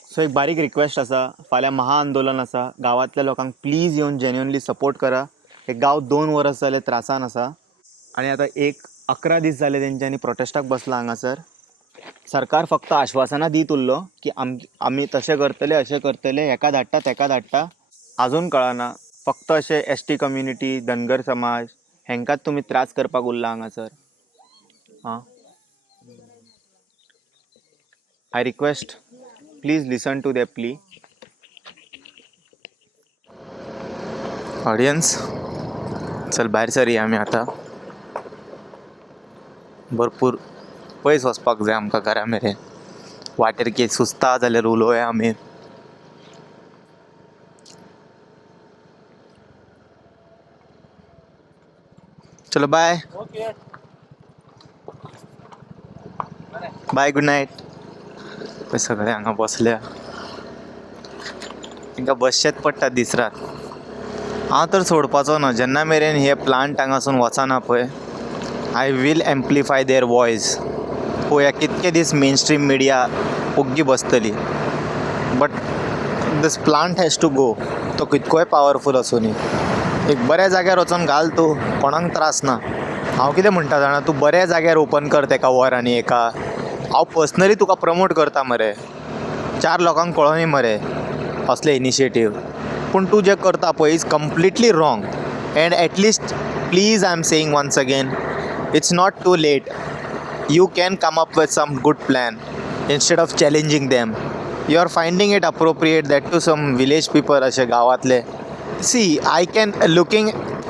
सो एक बारीक रिक्वेस्ट आसा, फाल्यां महाआंदोलन आसा, गांवांतल्या लोकांक प्लीज येवन जेन्युअनली सपोर्ट करा. हे गांव 2 वर्स जाले त्रासान आसा आनी आतां 11 दीस जाले तेंच्यांनी प्रोटेस्टाक बसला हांगासर. सरकार फक्त आश्वासनां दीत उरलो की आमी तशें करतले अशें करतले, हेका धाडटा तेका धाडटा. आजून कळना. फक्त अशे ST कम्युनिटी, धनगर समाज हेंकाच तुमी त्रास करपाक उरला हांगासर. हां, I request please listen to the plea. Audience चल भायर सरया आमी आतां. भरपूर पयस वचपाक जाय आमकां घरा मेरेन. वाटेर कितें सुस्ता जाल्यार उलोवया आमी. चलो बाय बाय, गुड नायट. पळय सगळे हांगा बसल्या, तांकां बसचेंच पडटा दीस रात. हांव तर सोडपाचो ना जेन्ना मेरेन हे प्लांट हांगासून वचना पळय. I will amplify their voice. पळोवया कितके दीस मेन स्ट्रीम मिडिया ओग्गी बसतली. But this plant has to go. तो कितकोय पावरफूल आसूं न्ही. एक बऱ्या जाग्यार वचून घाल तूं, कोणाक त्रास ना. हांव कितें म्हणटा जाणा, तूं बऱ्या जाग्यार ओपन कर तेका वर आनी एका. हांव पर्सनली तुका प्रमोट करता मरे. 4 लोकांक कळोनी मरे असले इनिशिएटीव. पूण तूं जें करता पळय is completely wrong. And at least please I am saying once again, it's not too late. You can come up with some good plan instead of challenging them. You are finding it appropriate that to some village people अशे गांवांतले. See, I can, looking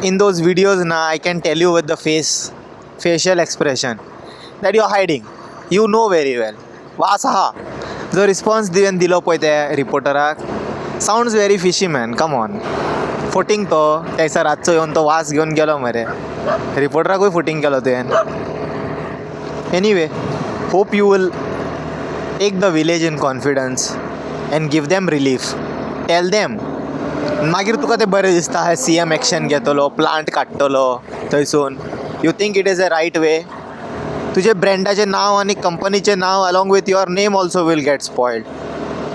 in those videos now, I can tell you with the facial expression that you are hiding. You know very well. वास आहा. जो response दिलो पळय त्या रिपोर्टराक, sounds very fishy man. Come on. Footing तो त्या दिसा रातचो येवन तो वास घेवन गेलो मरे. रिपोर्टराकूय फुटींग केलो तुवें. Anyway, hope you will take the village in confidence and give them relief. Tell them. मागीर तुका तें बरें दिसता, हे CM एक्शन घेतलो, प्लांट काडटलो थंयसून. You think it is a right way. तुजे ब्रँडाचें नांव आनी कंपनीचें नांव along with your name also will get spoiled.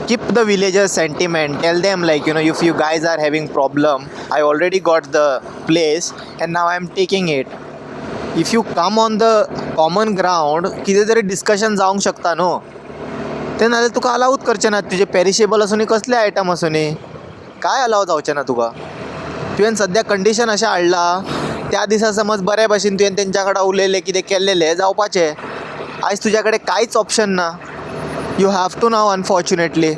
Keep the villagers sentiment. Tell them like if you guys are having problem, I already got the place and now I am taking it. If you come on the common ground, कितें तरी discussion जावंक शकता न्हू. तें नाजाल्यार तुका अलावूच करचें ना. तुजे पेरिशेबल आसूं नी, कसले आयटम आसूं नी, काय अलाव जावचें ना तुका. तुवें सद्या कंडिशन अशें हाडला, त्या दिसा समज बऱ्या भाशेन तुवें तेंच्या कडेन उलयलें, कितें केल्लें जावपाचें. आयज तुज्या कडेन कांयच ऑप्शन ना. You have to now unfortunately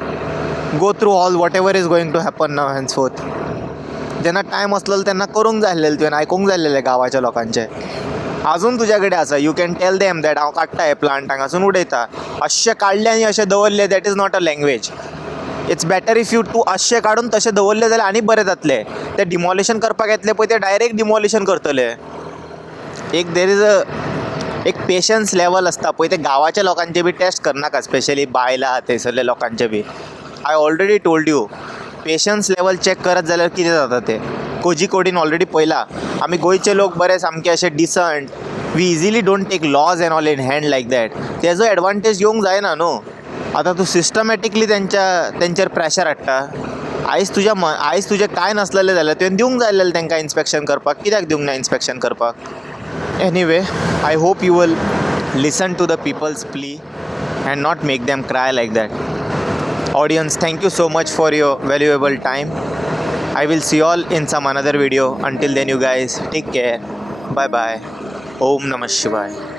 go through all whatever is going to happen now henceforth. जेन्ना टायम आसलेलो तेन्ना करूंक जाय आसलेलें, तुवें आयकूंक जाय आसलेलें गांवाच्या लोकांचें. आजून तुज्या कडेन आसा. You can tell them that हांव काडटा हे प्लांट, हांगासून उडयता. अशें काडलें आनी अशें दवरलें, that is not a language. It's better if you तूं अशें काडून तशें दवरलें जाल्यार आनी बरें जातलें. ते डिमॉलिशन करपाक येतले पळय ते डायरेक्ट डिमॉलिशन करतले. एक देर इज एक पेशन्स लेवल आसता पळय, ते गांवाच्या लोकांचे बी टेस्ट करनाका, स्पेशली बायलां थंयसरले लोकांचे बी. I already told you, patience level check करत जाल्यार कितें जाता तें. कोझिकोडीन ऑलरेडी पळयलां. आमी गोंयचे लोक बरे सामके अशे decent. We easily don't take laws and all in hand like that. तेजो एडवांटेज घेवंक जायना न्हू. आतां तूं सिस्टमॅटिकली तेंचेर प्रेशर हाडटा. आयज तुजें कांय नासलेलें जाल्यार तुवें दिवंक जाय आसलेलें तेंकां इन्स्पेक्शन करपाक. कित्याक दिवंक ना इन्स्पेक्शन करपाक. Anyway, I hope you will listen to the peoples plea and not make them cry like that. Audience, thank you so much for your valuable time. I will see you all in some another video. Until then, you guys take care. Bye bye. Om Namah Shivaya.